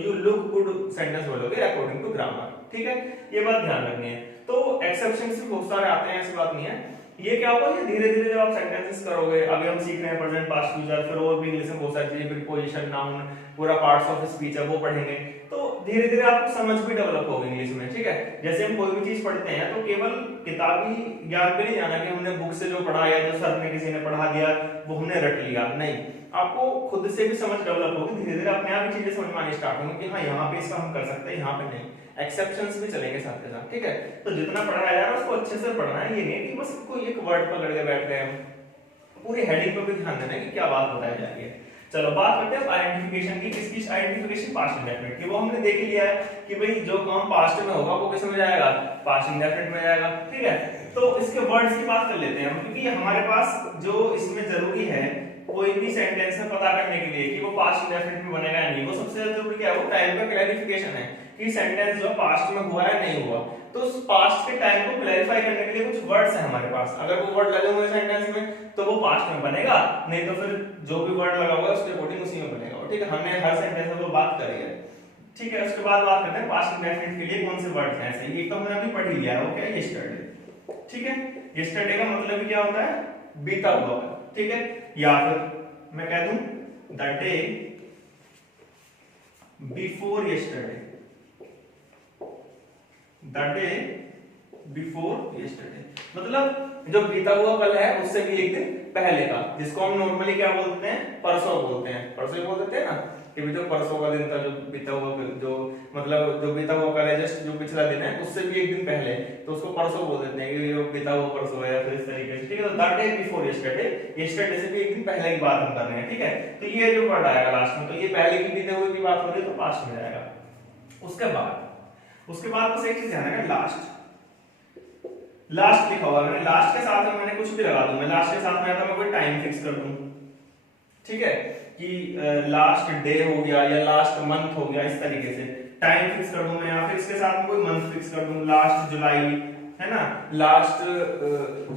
यू लुक गुड सेंटेंस बोलोगे अकॉर्डिंग टू ग्रामर, ठीक है। ये बात ध्यान रखनी है। तो एक्सेप्शंस भी बहुत सारे आते हैं, ऐसी बात नहीं है। ये क्या होगा, ये धीरे धीरे जब आप सेंटेंसेस करोगे, अभी हम सीख रहे हैं प्रेजेंट पास्ट फ्यूचर, फिर और भी इंग्लिश में बहुत सारी चीजें, प्रीपोजिशन, नाउन, पूरा पार्ट्स ऑफ स्पीच है वो पढ़ेंगे, तो धीरे धीरे आपको समझ भी डेवलप होगी इंग्लिश में, ठीक है। जैसे हम कोई भी चीज पढ़ते हैं तो केवल किताबी ज्ञान पे नहीं जाना कि हमने बुक से जो पढ़ा या जो सर ने किसी ने पढ़ा दिया वो हमने रट लिया, नहीं। आपको खुद से भी समझ डेवलप होगी, धीरे धीरे अपने आप ही चीजें समझ में आनी स्टार्ट होंगी कि हाँ यहाँ पे इसका हम कर सकते हैं, यहाँ पे नहीं। एक्सेप्शंस भी चलेंगे साथ के साथ, ठीक है। तो जितना पढ़ाया जा रहा है उसको अच्छे से पढ़ना है, ये नहीं कि बस कोई एक वर्ड पकड़ के बैठ गए हम, पूरी हेडिंग पर भी ध्यान देना है कि क्या बात बताई जा रही है। चलो बात करते हैं आइडेंटिफिकेशन की। किसकी आइडेंटिफिकेशन, पास्ट इंडेफिनिट की। वो हमने देख लिया है कि भाई जो काम पास्ट में होगा वो किस में जाएगा, पास्ट इंडेफिनिट में जाएगा, ठीक है। तो इसके वर्ड्स की बात कर लेते हैं हम, क्योंकि हमारे पास जो इसमें जरूरी है कोई भी सेंटेंस में पता करने के लिए कि वो पास्ट इंडेफिनिट में बनेगा या नहीं, वो सबसे ज्यादा जरूरी क्या है, वो टाइम का क्लैरिफिकेशन है कि सेंटेंस जो पास्ट में हुआ है नहीं हुआ। तो उस पास्ट के टाइम को क्लैरिफाई करने के लिए कुछ वर्ड्स हैं हमारे पास, अगर वो वर्ड लगे हुए सेंटेंस में तो वो पास्ट में बनेगा, नहीं तो फिर जो भी वर्ड लगा हुआ है उसके अकॉर्डिंग उसी में बनेगा, ठीक है। हमने हर सेंटेंस में वो बात करी है, ठीक है। उसके बाद बात करते हैं पास्ट इंडेफिनिट के लिए कौन से वर्ड्स हैं ऐसे। एक तो हमने अभी पढ़ ही लिया है, वो क्या है, यस्टरडे, ठीक है। यस्टरडे का मतलब क्या होता है, बीता हुआ, ठीक है। या फिर मैं कह दूं the day before yesterday, the day before yesterday, मतलब जो बीता हुआ कल है उससे भी एक दिन पहले का, जिसको हम नॉर्मली क्या बोलते हैं, परसों बोलते हैं, परसों ही बोल देते हैं ना कि भी जो परसों का दिन था, जो बीता हुआ, जो मतलब जो बीता हुआ कल है, जस्ट जो पिछला दिन है उससे भी एक दिन पहले, तो उसको परसों बोल देते हैं कि ये बीता हुआ परसों है, या फिर इस तरीके से, ठीक है। तो the day before yesterday, yesterday से भी एक दिन पहले की बात हम कर रहे हैं, ठीक है। तो ये जो वर्ड आएगा लास्ट में, तो ये पहले की बीते हुए की बात हो रही है तो पास्ट में जाएगा। उसके बाद बस एक चीज ध्यान रखना, लास्ट, लास्ट लिखा हुआ है, मैंने लास्ट के साथ में मैंने कुछ भी लगा दूं, मैं लास्ट के साथ में आता मैं कोई टाइम फिक्स कर दूं, ठीक है, कि लास्ट डे हो गया या लास्ट मंथ हो गया, इस तरीके से टाइम फिक्स कर दूं मैं, या फिर इसके साथ में कोई मंथ फिक्स कर दूं, लास्ट जुलाई है ना, लास्ट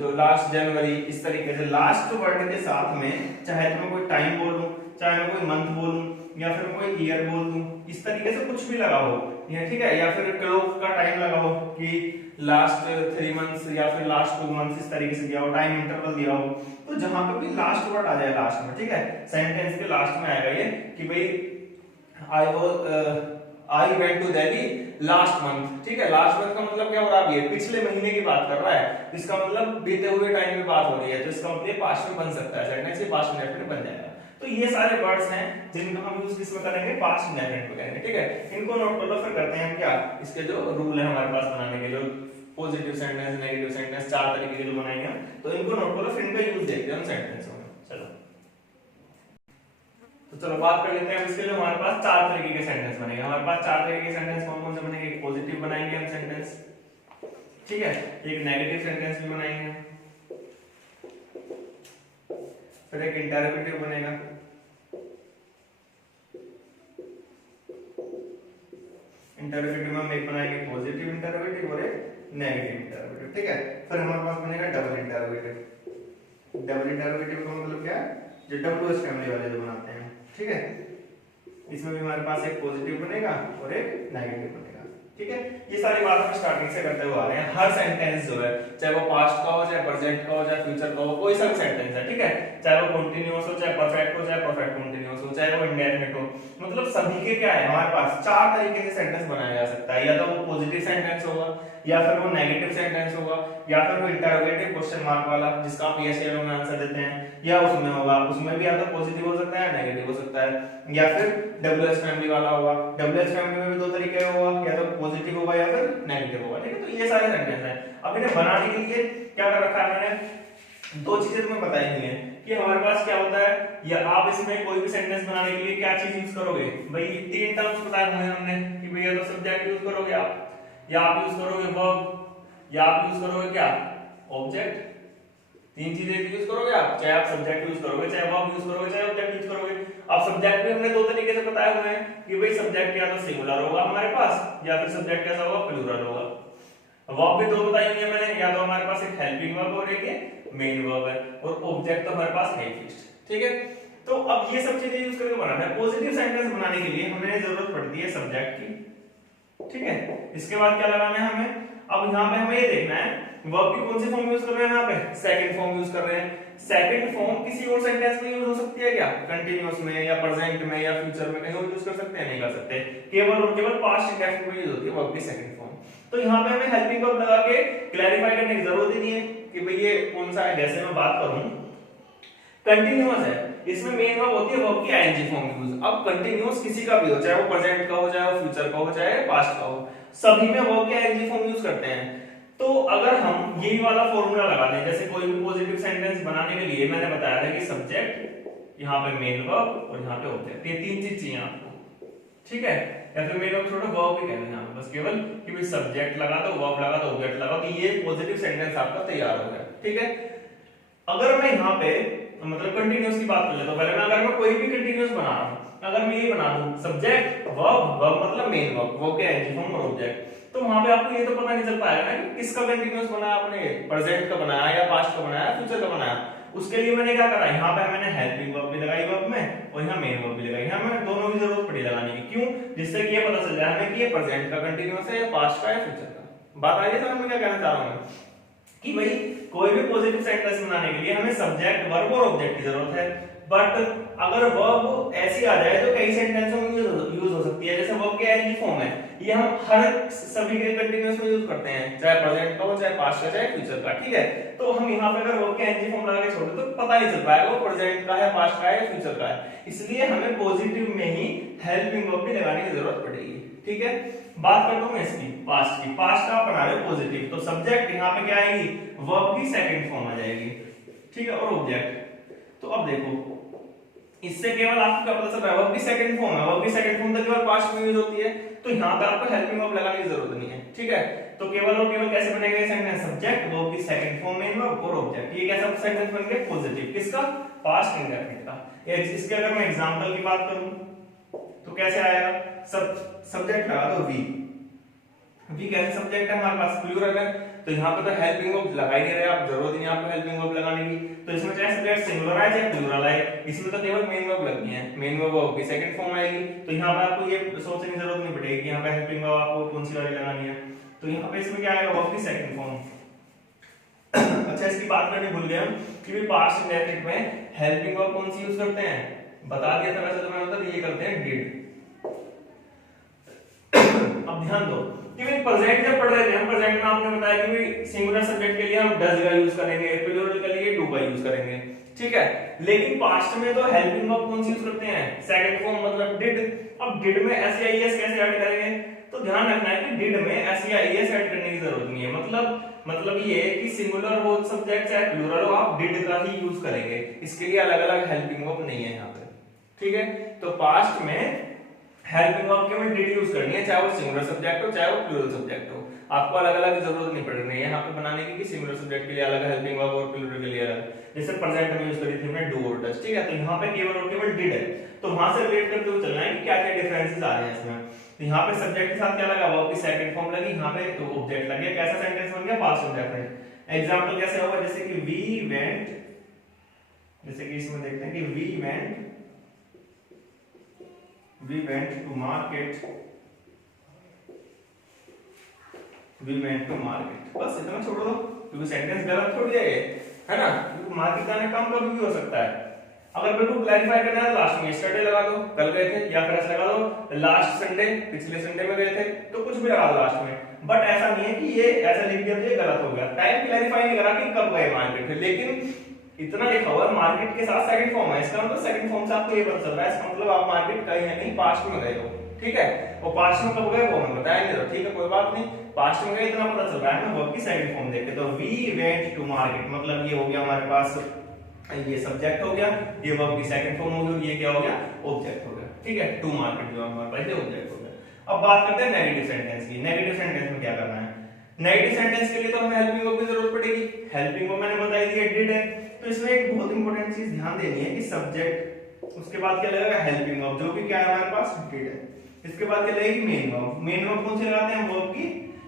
जो लास्ट जनवरी, इस तरीके से लास्ट वर्ड के साथ में चाहे तो मैं कोई टाइम बोल दूं, चाहे मैं कोई मंथ बोलूं, या फिर कोई ईयर बोल दूं, इस तरीके से कुछ भी लगा हो, ठीक है। या फिर क्लॉक का टाइम लगा हो कि लास्ट 3 मंथ्स या फिर लास्ट 2 मंथ्स, इस तरीके से दिया हो, टाइम इंटरवल दिया हो, तो जहां पे भी लास्ट वर्ड आ जाए लास्ट में, ठीक है, सेंटेंस के लास्ट में आएगा ये कि भाई I went to Delhi last month, ठीक है। लास्ट मंथ का मतलब क्या हो रहा है, पिछले महीने की बात कर रहा है, इसका मतलब बीते हुए टाइम में बात हो रही है, तो इसका मतलब पास्ट में बन सकता है सेंटेंस, ये पास्ट इंडेफिनिट बन जाएगा। तो ये सारे वर्ड्स हैं जिनको हम यूज किसमें करेंगे, पास्ट इंडेफिनिट में करेंगे, ठीक है। इनको नोट कर लो, फिर करते हैं हम क्या, इसके जो रूल है हमारे पास बनाने के, जो पॉजिटिव सेंटेंस, नेगेटिव सेंटेंस, 4 तरीके के जो बनाएंगे, तो इनको नोट करो, फिर इनका यूज देखते हैं हम सेंटेंसों में। चलो तो चलो बात कर लेते हैं इसके, जो हमारे पास 4 तरीके के सेंटेंस बनेंगे। हमारे पास 4 तरीके के सेंटेंस कौन कौन से बनेंगे, एक पॉजिटिव बनाएंगे हम सेंटेंस, ठीक है, एक नेगेटिव सेंटेंस भी बनाएंगे, फिर एक इंटरोगेटिव बनेगा, इंटरोगेटिव में हम एक बनाएंगे पॉजिटिव इंटरोगेटिव और एक नेगेटिव इंटरोगेटिव, ठीक है। फिर हमारे पास बनेगा डबल इंटरोगेटिव। डबल इंटरोगेटिव का मतलब क्या है, जो डब्ल्यूएच फैमिली वाले जो बनाते हैं, ठीक है। इसमें भी हमारे पास एक पॉजिटिव बनेगा और एक नेगेटिव बनेगा, ठीक है, ये सारी बात हम स्टार्टिंग से करते हुए आ रहे हैं। हर सेंटेंस जो है, चाहे वो पास्ट का हो, चाहे प्रेजेंट का हो, चाहे फ्यूचर का हो, कोई सा भी सेंटेंस है, ठीक है, चाहे वो कंटीन्यूअस हो, चाहे परफेक्ट हो, चाहे परफेक्ट कंटीन्यूअस हो, चाहे वो इंडेफिनिट हो, मतलब सभी के क्या है हमारे पास चार तरीके से सेंटेंस बनाया जा सकता है। या तो वो पॉजिटिव सेंटेंस होगा, या फिर वो नेगेटिव सेंटेंस होगा, या फिर वो इंटरोगेटिव क्वेश्चन मार्क वाला जिसका आप यस या नो में आंसर देते हैं, या उसमें होगा, उसमें भी या तो पॉजिटिव हो सकता है या नेगेटिव हो सकता है, या फिर डब्ल्यूएच फैमिली वाला होगा। डब्ल्यूएच फैमिली में भी दो तरीके होगा, या तो पॉजिटिव होगा या फिर नेगेटिव होगा, ठीक है। तो ये सारे सेंटेंस हैं। अब इन्हें बनाने के लिए क्या कर रखा है मैंने, दो चीजें तुम्हें बताई हुई हैं कि हमारे पास क्या होता है, या आप इसमें कोई भी सेंटेंस बनाने के लिए क्या चीज यूज करोगे भाई, तीन टर्म्स बताए हुए हैं हमने कि भैया तो सब्जेक्ट यूज करोगे आप, या आप यूज करोगे वर्ब, या आप यूज करोगे क्या ऑब्जेक्ट। तीन चीजें यूज करोगे आप, चाहे आप सब्जेक्ट यूज करोगे, चाहे वर्ब यूज करोगे, चाहे ऑब्जेक्ट यूज करोगे। अब सब्जेक्ट भी हमने दो तरीके से बताए हुए हैं कि भाई सब्जेक्ट या तो सिंगुलर होगा हमारे पास, या फिर सब्जेक्ट कैसा होगा प्लूरल होगा। वर्ब भी दो बताई हुई है मैंने, या तो हमारे पास एक हेल्पिंग वर्ब और एक मेन वर्ब है, और ऑब्जेक्ट तो हमारे पास है फिक्स्ड, ठीक है। तो अब ये सब चीजें यूज करके बनाना है। पॉजिटिव सेंटेंस बनाने के लिए हमें जरूरत पड़ती है सब्जेक्ट की, ठीक है। इसके बाद क्या लगाना है हमें, अब यहाँ पे हमें ये देखना है वर्ब की कौन सी फॉर्म यूज कर रहे हैं, यहाँ पे सेकंड फॉर्म यूज कर रहे हैं। सेकंड फॉर्म किसी और सेंटेंस में यूज हो सकती है क्या, कंटीन्यूअस में या प्रेजेंट में या फ्यूचर में, कहीं और यूज कर सकते हैं, नहीं कर सकते, केवल और केवल पास्ट इंडेफिनिट में यूज होती है वर्ब की सेकंड फॉर्म। तो यहाँ पे हमें हेल्पिंग वर्ब लगा के क्लैरिफाई करने की जरूरत ही नहीं है कि भाई ये कौन सा है। जैसे मैं बात करूं कंटीन्यूअस है, इसमें मेन वर्ब होती है वर्ब की आईएनजी फॉर्म यूज। अब कंटीन्यूअस किसी का भी हो, चाहे वो प्रेजेंट का हो, चाहे वो फ्यूचर का हो, चाहे पास्ट का हो, सभी में वर्ब की आईएनजी फॉर्म यूज करते हैं। तो अगर हम यही वाला फॉर्मूला लगा दें, जैसे कोई भी पॉजिटिव सेंटेंस बनाने के लिए मैंने बताया था कि सब्जेक्ट, यहाँ पे मेन वर्ब और यहाँ पे ऑब्जेक्ट, ये तीन चीज चाहिए आपको, ठीक है। या फिर मेन वर्ब छोड़ो वर्ब भी कहते हैं यहाँ बस केवल कि भाई सब्जेक्ट लगा दो, वर्ब लगा दो, ऑब्जेक्ट लगा दो, ये पॉजिटिव सेंटेंस आपका तैयार हो गया, ठीक है। अगर मैं यहाँ पे मतलब कंटीन्यूअस की बात कर लेता हूं, पहले मैं अगर मैं कोई भी कंटीन्यूअस बना रहा हूं, अगर मैं ये बना दूं सब्जेक्ट वर्ब, वर्ब मतलब मेन वर्ब, वर्ब के आईएनजी फॉर्म और ऑब्जेक्ट, तो वहां पे आपको ये तो पता नहीं चल पाएगा ना कि किसका कंटीन्यूअस बनाया आपने, प्रेजेंट का बनाया या पास्ट का बनाया, फ्यूचर का बनाया। उसके लिए मैंने क्या करा, यहाँ पे मैंने हेल्पिंग वर्ब भी लगाई वर्ब में, और यहाँ मेन वर्ब भी लगाई, यहाँ में दोनों की जरूरत पड़ी लगाने की, क्यों, जिससे कि ये पता चल जाए हमें कि ये प्रेजेंट का कंटीन्यूअस है या पास्ट का या फ्यूचर का। बात आ गई समझ में क्या कहना चाह रहा हूं मैं, कि भाई कोई भी पॉजिटिव सेंटेंस बनाने के लिए हमें सब्जेक्ट वर्ब और ऑब्जेक्ट की जरूरत है। बट अगर वर्ब ऐसी आ जाए तो कई सेंटेंसों में यूज हो सकती है, जैसे वर्ब के आईएनजी फॉर्म है, ये हम हर सभी के कंटीन्यूअस में यूज करते हैं, चाहे प्रेजेंट का हो, चाहे पास्ट का, चाहे फ्यूचर का, ठीक है। तो हम यहाँ पे अगर वर्ब के आईएनजी फॉर्म लगा के छोड़ दे तो पता नहीं चल पाएगा वो प्रेजेंट का है, पास्ट का है या फ्यूचर का है। इसलिए हमें पॉजिटिव में ही हेल्पिंग वर्ब भी लगाने की जरूरत पड़ेगी, ठीक है। बात करता हूं इसकी पास्ट की, पास्ट का बना रहे पॉजिटिव, तो सब्जेक्ट यहाँ पे क्या आएगी, वर्ब की सेकंड फॉर्म आ जाएगी, ठीक है, और ऑब्जेक्ट। तो अब देखो इससे केवल आपको क्या पता चल रहा है, वर्ब की सेकंड फॉर्म है, वर्ब की सेकंड फॉर्म तो केवल पास्ट में यूज होती है, तो यहाँ पे आपको हेल्पिंग वर्ब लगाने की जरूरत नहीं है, ठीक है। तो केवल और केवल कैसे बनेगा ये सेंटेंस, सब्जेक्ट वर्ब की सेकंड फॉर्म मेन वर्ब और ऑब्जेक्ट, ये कैसा सेंटेंस बन गया पॉजिटिव, किसका, पास्ट इंडेफिनिट का। इसके अगर मैं एग्जांपल की बात करूं तो कैसे आएगा, सब्जेक्ट लगा दो वी, वी कैसे सब्जेक्ट है हमारे पास, प्लूरल है, तो यहाँ पे तो हेल्पिंग वर्ब लगा ही नहीं रहे आप, जरूरत ही नहीं आपको हेल्पिंग वर्ब लगाने की। तो इसमें चाहे सब्जेक्ट सिंगुलर आए चाहे प्लूरल आए, इसमें तो केवल मेन वर्ब लगनी है, मेन वर्ब वर्ब की सेकंड फॉर्म आएगी। तो यहाँ पे आपको ये सोचने की जरूरत नहीं पड़ेगी कि यहाँ पे हेल्पिंग वर्ब आपको कौन सी वाली लगानी है, तो यहाँ पे इसमें क्या आएगा, वर्ब की सेकंड फॉर्म। अच्छा इसकी बात करनी भूल गया कि भी पास्ट इंडेफिनिट में हेल्पिंग वर्ब कौन सी यूज करते हैं, बता दिया था वैसे तो मैं, मतलब ये करते हैं डिड। अब ध्यान दो कि भाई प्रेजेंट जब पढ़ रहे थे हम, प्रेजेंट में आपने बताया कि भाई सिंगुलर सब्जेक्ट के लिए हम डज का यूज करेंगे, प्लूरल के लिए डू का यूज करेंगे, ठीक है। लेकिन पास्ट में तो हेल्पिंग वर्ब कौन सी यूज करते हैं, सेकंड फॉर्म मतलब डिड। अब डिड में एस या ईएस कैसे ऐड करेंगे, तो ध्यान रखना है कि डिड में एस या ईएस ऐड करने की जरूरत नहीं है, मतलब ये है कि सिंगुलर हो सब्जेक्ट चाहे प्लूरल हो, आप डिड का ही यूज करेंगे, इसके लिए अलग अलग हेल्पिंग वर्ब नहीं है यहाँ पे, ठीक है। तो पास्ट में हेल्पिंग वर्ब केवल डिड यूज करनी है, चाहे वो सिंगुलर सब्जेक्ट हो चाहे वो प्लूरल सब्जेक्ट हो, आपको अलग अलग जरूरत नहीं पड़ रही है यहाँ पे बनाने की कि सिंगुलर सब्जेक्ट के लिए अलग हेल्पिंग वर्ब और प्लूरल के लिए अलग। जैसे प्रेजेंट में यूज करी थी हमने डू और डज, ठीक है, तो यहाँ पे केवल और केवल डिड है, तो वहां से रिलेट करते हुए चलना है कि क्या क्या डिफरेंसेस आ रहे हैं इसमें। तो यहाँ पे सब्जेक्ट के साथ क्या लगा, वर्ब की सेकंड फॉर्म लगी, यहाँ पे ऑब्जेक्ट लग गया, कैसा सेंटेंस बन गया, पास्ट इंडेफिनिट। एग्जांपल कैसे होगा, जैसे कि वी वेंट, जैसे कि इसमें देखते हैं कि we went to market we went to market. बस इतना छोड़ दो, क्योंकि सेंटेंस गलत थोड़ी है ना, क्योंकि मार्केट जाने कम कभी भी हो सकता है। अगर बिल्कुल क्लैरिफाई करना है लास्ट में यस्टरडे लगा दो, कल गए थे, या फिर ऐसा लगा दो लास्ट संडे, पिछले संडे में गए थे, तो कुछ भी लगा दो लास्ट में। बट ऐसा नहीं है कि ये ऐसा लिख दिया तो ये गलत हो गया, टाइम क्लैरिफाई नहीं करा कि कब गए मार्केट, लेकिन इतना लिखा हुआ है मार्केट के साथ सेकंड फॉर्म है, इसका मतलब सेकंड फॉर्म से आपको ये पता चल रहा है, इसका मतलब आप मार्केट कहीं ना कहीं पास्ट में गए हो, ठीक है। और पास्ट में कब गए वो हमें बताया नहीं था, ठीक है, कोई बात नहीं, पास्ट में गए इतना पता चल रहा है हमें, वर्ब की सेकंड फॉर्म देख के। तो वी वेंट टू मार्केट मतलब ये हो गया हमारे पास, ये सब्जेक्ट हो गया, ये वर्ब की सेकंड फॉर्म हो गई, ये क्या हो गया, ऑब्जेक्ट हो गया, ठीक है। टू मार्केट जो हमारे पास ये ऑब्जेक्ट हो गया। अब बात करते हैं नेगेटिव सेंटेंस की। नेगेटिव सेंटेंस में क्या करना है? नेगेटिव सेंटेंस के लिए तो हमें हेल्पिंग वर्ब की जरूरत पड़ेगी। हेल्पिंग वर्ब मैंने बताई दी है डिड है, तो इसमें एक बहुत इंपॉर्टेंट चीज ध्यान देनी है कि सब्जेक्ट, उसके बाद क्या लगेगा हेल्पिंग वर्ब, जो भी क्या है हमारे पास डिड है, इसके बाद क्या लगेगी मेन वर्ब। मेन वर्ब कौन से लगाते हैं? वर्ब की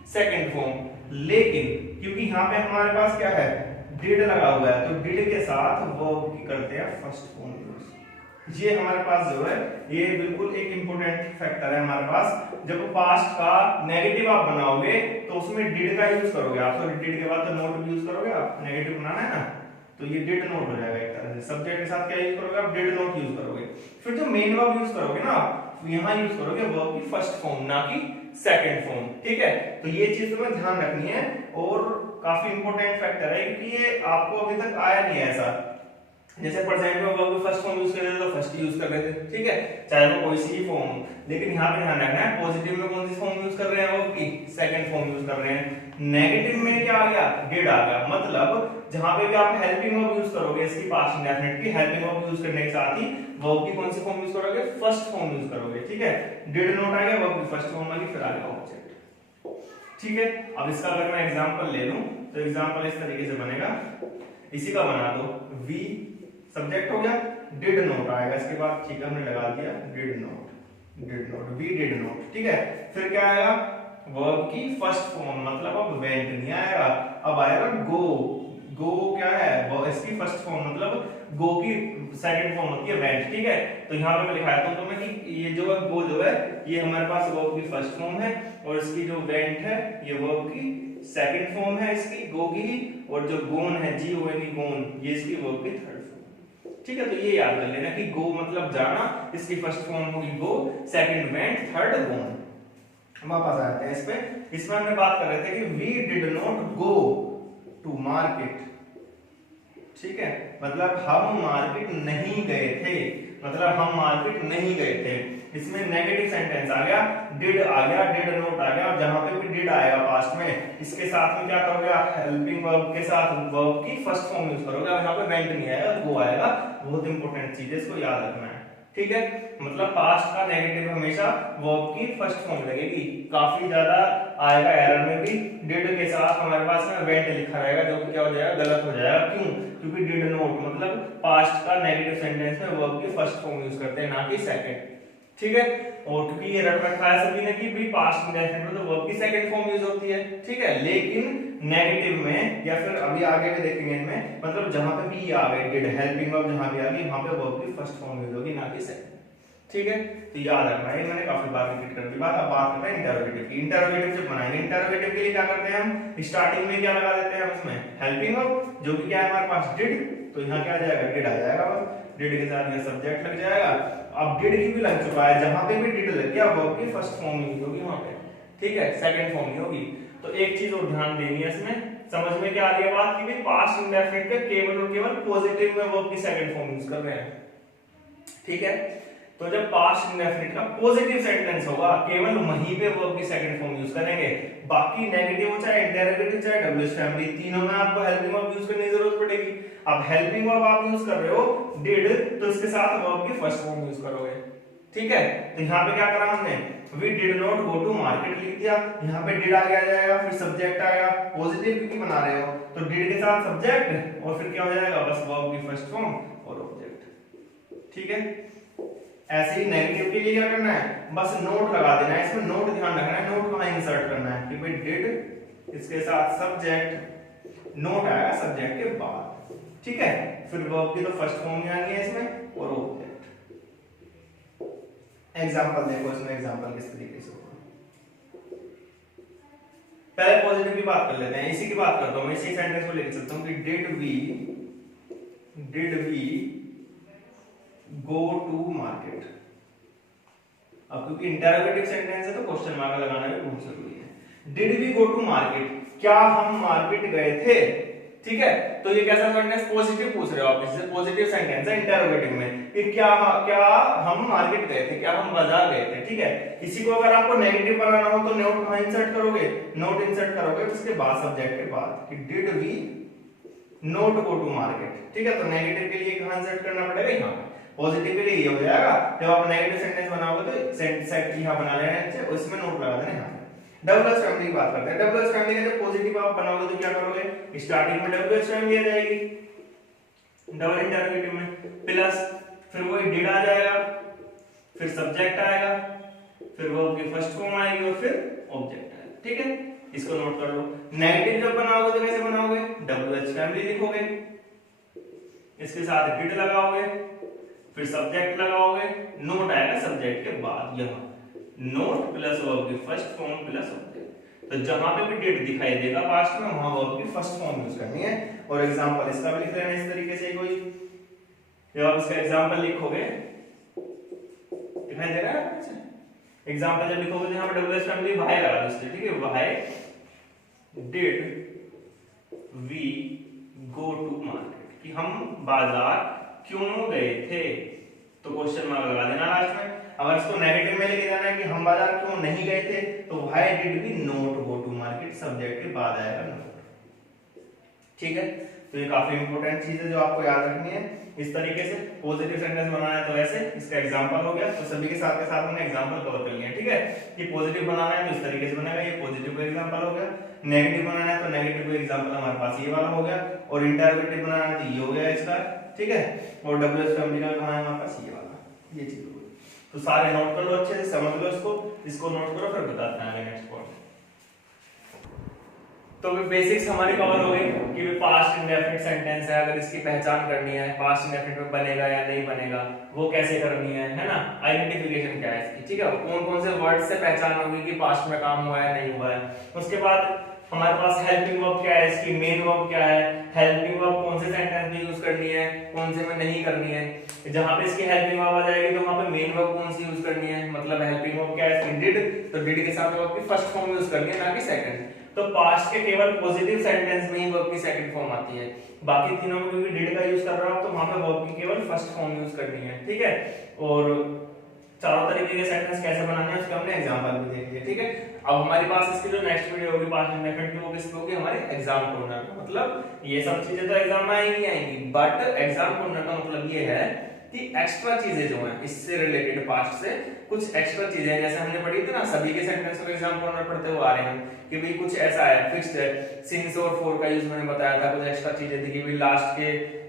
सेकंड फॉर्म। लेकिन क्योंकि यहाँ पे हमारे पास क्या है, डिड लगा हुआ है, तो डिड के साथ वर्ब की करते हैं फर्स्ट फॉर्म यूज। ये हमारे पास जो है ये बिल्कुल एक इंपॉर्टेंट फैक्टर है हमारे पास। जब पास्ट का नेगेटिव आप बनाओगे तो उसमें डिड का यूज करोगे आप, तो डिड के बाद तो नोट यूज करोगे आप, नेगेटिव बनाना है ना, तो ये डिड नोट हो जाएगा एक तरह से। सब्जेक्ट के साथ क्या यूज करोगे आप? डिड नोट यूज करोगे। फिर जो मेन वर्ब यूज करोगे ना आप, यहाँ यूज करोगे वर्ब की फर्स्ट फॉर्म, ना कि सेकंड फॉर्म, ठीक है। तो ये चीज तुम्हें ध्यान रखनी है, और काफी इंपॉर्टेंट फैक्टर है, क्योंकि ये आपको अभी तक आया नहीं है ऐसा। जैसे प्रेजेंट में वर्ब की फर्स्ट फॉर्म यूज कर रहे थे तो फर्स्ट यूज कर रहे थे, ठीक है, चाहे वो कोई सी फॉर्म हो। लेकिन यहाँ पे ध्यान रखना है पॉजिटिव में कौन सी फॉर्म यूज कर रहे हैं, वर्ब की सेकंड फॉर्म यूज कर रहे हैं। नेगेटिव में क्या आ गया? डिड आ गया। मतलब जहां पे भी आप हेल्पिंग वर्ब यूज करोगे, इसकी पास्ट इंडेफिनिट की हेल्पिंग वर्ब यूज करने के साथ ही वर्ब की कौन सी फॉर्म यूज करोगे? फर्स्ट फॉर्म यूज करोगे, ठीक है। डिड नोट आ गया, वर्ब की फर्स्ट फॉर्म आ गई, फिर आ गया ऑब्जेक्ट, ठीक है। अब इसका अगर मैं एग्जांपल ले लूं तो एग्जांपल इस तरीके से बनेगा, इसी का बना दो, वी सब्जेक्ट हो गया, डिड नोट आएगा इसके बाद, ठीक है, हमने लगा दिया did not, we did not, ठीक है। फिर क्या आएगा? वर्ब की फर्स्ट फॉर्म, मतलब अब वेंट नहीं आएगा, अब आएगा गो। गो क्या है? इसकी फर्स्ट फॉर्म, मतलब गो की सेकंड फॉर्म होती है वेंट, ठीक है। तो यहाँ पे मैं लिखाया था तुम्हें कि ये जो है गो जो है ये हमारे पास वर्ब की फर्स्ट फॉर्म है, और इसकी जो वेंट है ये वर्ब की सेकंड फॉर्म है इसकी, गो की। और जो गोन है, जी ओ एन ई गोन, ये इसकी वर्ब की थर्ड फॉर्म, ठीक है। तो ये याद कर लेना कि गो मतलब जाना, इसकी फर्स्ट फॉर्म होगी गो, सेकंड वेंट, थर्ड गोन। वापस आते हैं इस पे। इसमें हमने बात कर रहे थे कि we did not go to market, ठीक है, मतलब हम मार्केट नहीं गए थे, मतलब हम मार्केट नहीं गए थे। इसमें नेगेटिव सेंटेंस आ गया, डिड आ गया, डिड नोट आ गया, और जहां पे भी डिड आएगा पास्ट में, इसके साथ में क्या करोगे? हेल्पिंग वर्ब के साथ वर्ब की फर्स्ट फॉर्म यूज करोगे। अब यहाँ पे वेंट नहीं आएगा, गो आएगा। बहुत इंपॉर्टेंट चीज है, इसको याद रखना है, ठीक है। मतलब पास्ट का नेगेटिव हमेशा वर्ब की फर्स्ट फॉर्म लगेगी। काफी ज्यादा आएगा एरर में भी, डिड के साथ हमारे पास में वेंट लिखा रहेगा, जो कि क्या हो जाएगा? गलत हो जाएगा। क्यों? क्योंकि डिड नोट मतलब पास्ट का नेगेटिव सेंटेंस में वर्ब की फर्स्ट फॉर्म यूज करते हैं, ना कि सेकंड, ठीक है। और क्योंकि ये रट रखा है सभी ने कि भी पास्ट इंडेफिनिट में तो वर्ब की सेकंड फॉर्म यूज होती है, ठीक है। लेकिन नेगेटिव में या फिर अभी आगे भी देखेंगे इनमें, मतलब जहां पे भी आ गए डिड, हेल्पिंग वर्ब जहां भी आ गई, वहां पे वर्ब की फर्स्ट फॉर्म यूज होगी, ना कि सेकंड, ठीक है। तो याद रखना है, मैंने काफी बार रिपीट कर दी बात। अब बात करते हैं इंटरोगेटिव की। इंटरोगेटिव जब बनाएंगे, इंटरोगेटिव के लिए क्या करते हैं हम? स्टार्टिंग में क्या लगा देते हैं उसमें? हेल्पिंग वर्ब, जो कि क्या है हमारे पास? डिड। तो यहाँ क्या आ जाएगा? डिड आ जाएगा, बस डिड के साथ ये सब्जेक्ट लग जाएगा। अब डिड की भी लग चुका है, जहां पे भी डिड लग गया वर्ब की फर्स्ट फॉर्म यूज होगी वहां पे, ठीक है, सेकंड फॉर्म नहीं होगी। तो एक चीज और ध्यान देनी है इसमें, समझ में क्या आ रही है बात, कि भाई पास्ट इंडेफिनिट के केवल और केवल पॉजिटिव में वर्ब की सेकंड फॉर्म यूज कर रहे हैं, ठीक है। तो जब पास्ट इंडेफिनिट का पॉजिटिव सेंटेंस होगा, केवल वहीं पे वर्ब की सेकंड फॉर्म यूज करेंगे। बाकी नेगेटिव हो चाहे इंटरोगेटिव चाहे डब्ल्यूएच फैमिली, तीनों में आपको हेल्पिंग वर्ब यूज करने की जरूरत पड़ेगी। अब हेल्पिंग वर्ब आप यूज कर रहे हो डिड, तो इसके साथ वर्ब की फर्स्ट फॉर्म यूज करोगे, ठीक है। तो यहाँ पे क्या करा हमने? We did not go to market लिख दिया, यहाँ पे डिड आ गया जाएगा, फिर सब्जेक्ट आएगा, पॉजिटिव क्योंकि बना रहे हो तो डिड के साथ सब्जेक्ट, और फिर क्या हो जाएगा? बस वर्ब की फर्स्ट फॉर्म और ऑब्जेक्ट, ठीक है। ऐसे ही नेगेटिव के लिए क्या करना है? बस नोट लगा देना है, इसमें नोट ध्यान रखना है, नोट कहां इंसर्ट करना है कि भाई डिड, इसके साथ सब्जेक्ट, नोट आएगा सब्जेक्ट के बाद, ठीक है। फिर वर्ब की तो फर्स्ट फॉर्म ही आनी है इसमें, और ऑब्जेक्ट। एग्जांपल देखो इसमें, एग्जांपल किस तरीके से होगा। पहले पॉजिटिव की बात कर लेते हैं, इसी की बात करता हूं मैं, इसी सेंटेंस को लिख सकता हूं कि did we go to market. अब क्योंकि इंटरोगेटिव सेंटेंस है तो क्वेश्चन मार्क लगाना भी बहुत जरूरी है। Did we go to market, क्या हम मार्केट गए थे, ठीक है। तो ये कैसा सेंटेंस, पॉजिटिव पूछ रहे हो आप, इससे पॉजिटिव सेंटेंस है इंटरोगेटिव में कि क्या हम मार्केट गए थे, क्या हम बाजार गए थे, ठीक है। इसी को अगर आपको नेगेटिव बनाना हो तो नोट कहां इंसर्ट करोगे, नोट इंसर्ट करोगे उसके बाद सब्जेक्ट के बाद कि did we not go to market, ठीक है। तो नेगेटिव के लिए कहां इंसर्ट करना पड़ेगा, यहां पे। पॉजिटिव के लिए ये हो जाएगा, जब आप नेगेटिव सेंटेंस बनाओगे तो सेट यहां बना लेना है, उसमें नोट लगा देना यहां। डबल एस फैमिली की बात करते हैं। डबल एस फैमिली का जब पॉजिटिव आप बनाओगे तो क्या करोगे, स्टार्टिंग में डबल एस फैमिली आ जाएगी डबल इंटरोगेटिव में, प्लस फिर वो डिड आ जाएगा, फिर सब्जेक्ट आएगा, फिर वर्ब की फर्स्ट फॉर्म आएगी और फिर ऑब्जेक्ट आएगा, ठीक है। इसको नोट कर लो। नेगेटिव जब बनाओगे तो कैसे बनाओगे, डबल एस फैमिली लिखोगे, इसके साथ डिड लगाओगे, फिर सब्जेक्ट लगाओगे, नोट आएगा सब्जेक्ट के बाद, यहां नोट प्लस वर्ब की फर्स्ट फॉर्म प्लस ऑब्जेक्ट। तो जहां पे भी डिड दिखाई देगा पास्ट में वहां वर्ब की फर्स्ट फॉर्म यूज करनी है। और एग्जांपल इसका भी लिख लेना इस तरीके से कोई, जब आप इसका एग्जांपल लिखोगे, दिखाई दे रहा है आपको एग्जांपल जब लिखोगे तो यहां पे डबल एस फैमिली वाई लगा दो, ठीक है। Why did we go to market, कि हम बाजार क्यों गए थे, तो क्वेश्चन मार्क लगा देना लास्ट में। अगर इसको नेगेटिव में लेके जाना है कि हम बाजार क्यों नहीं गए थे, तो why did we not go to market, subject के बाद आएगा नॉट, ठीक है। तो ये काफी इंपॉर्टेंट चीज है जो आपको याद रखनी है। इस तरीके से पॉजिटिव सेंटेंस बनाना है तो ऐसे, इसका एग्जांपल हो गया। तो सभी के साथ हमने एग्जांपल कवर कर लिया, ठीक है। कि पॉजिटिव बनाना है तो इस तरीके से बनेगा, ये पॉजिटिव का एग्जांपल हो गया। नेगेटिव बनाना है तो नेगेटिव का एग्जांपल हमारे पास ये वाला हो गया, और इंटरोगेटिव बनाना है तो ये हो गया इसका, ठीक है। और डबल एस फैमिली का बनाना है हमारे पास ये वाला, ये चीज हो गई। तो सारे नोट कर लो, अच्छे से समझ लो इसको नोट करो, फिर बताते हैं आगे नेक्स्ट पॉइंट। तो बेसिक्स हमारी कवर हो गई कि पास्ट इंडेफिनिट सेंटेंस है, अगर इसकी पहचान करनी है, पास्ट इंडेफिनिट में बनेगा या नहीं बनेगा, वो कैसे करनी है ना। आइडेंटिफिकेशन क्या है इसकी, ठीक है। कौन कौन से वर्ड से पहचान होगी कि पास्ट में काम हुआ है नहीं हुआ है। उसके बाद हमारे पास हेल्पिंग वर्ब क्या है, इसकी मेन वर्ब क्या है, हेल्पिंग वर्ब कौन से सेंटेंस में यूज करनी है, कौन से में नहीं करनी है। जहां पे इसकी हेल्पिंग वर्ब आ जाएगी तो वहां पे मेन वर्ब कौन सी यूज करनी है, मतलब हेल्पिंग वर्ब क्या है, डिड, तो डिड के साथ वर्ब की फर्स्ट फॉर्म यूज करनी है, ना कि सेकंड। तो पास्ट के केवल पॉजिटिव सेंटेंस में ही वर्ब की सेकंड फॉर्म आती है, बाकी तीनों में क्योंकि डिड का यूज कर रहा हूं तो वहां पे वर्ब की केवल फर्स्ट फॉर्म यूज करनी है, ठीक है। और चारों तरीके के सेंटेंस कैसे बनाने हैं उसके हमने एग्जांपल भी देख लिए, ठीक है। अब हमारे पास इसकी जो नेक्स्ट वीडियो होगी पास्ट इंडेफिनिट की, वो किस पे होगी, हमारे एग्जाम कॉर्नर पे। मतलब ये सब चीजें तो एग्जाम में आएंगी, बट एग्जाम कॉर्नर का मतलब ये है कि एक्स्ट्रा चीजें जो हैं इससे रिलेटेड, पास्ट से कुछ एक्स्ट्रा चीजें हैं, जैसे हमने पढ़ी थी ना, सभी के सेंटेंसों को एग्जाम कॉर्नर पढ़ते हुए आ रहे हैं कि भाई कुछ ऐसा है फिक्स्ड है, सिंस और फॉर का यूज मैंने बताया था। कुछ एक्स्ट्रा चीजें थी कि भाई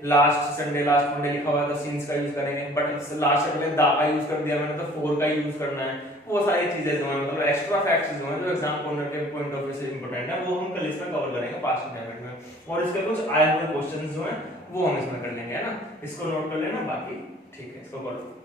लास्ट संडे लास्ट मंडे लिखा हुआ है तो सिंस का यूज करेंगे, बट लास्ट से पहले दा का यूज कर दिया मैंने तो फॉर का यूज करना है। वो सारी चीजें जो है, मतलब एक्स्ट्रा फैक्ट्स जो है जो एग्जाम कॉर्नर के पॉइंट ऑफ व्यू से इंपॉर्टेंट है, वो हम कल इसमें कवर करेंगे पास्ट इंडेफिनिट में। और इसके कुछ आए हुए क्वेश्चंस जो हैं वो हम इसमें कर लेंगे, है ना। इसको नोट कर लेना, बाकी ठीक है, इसको करो।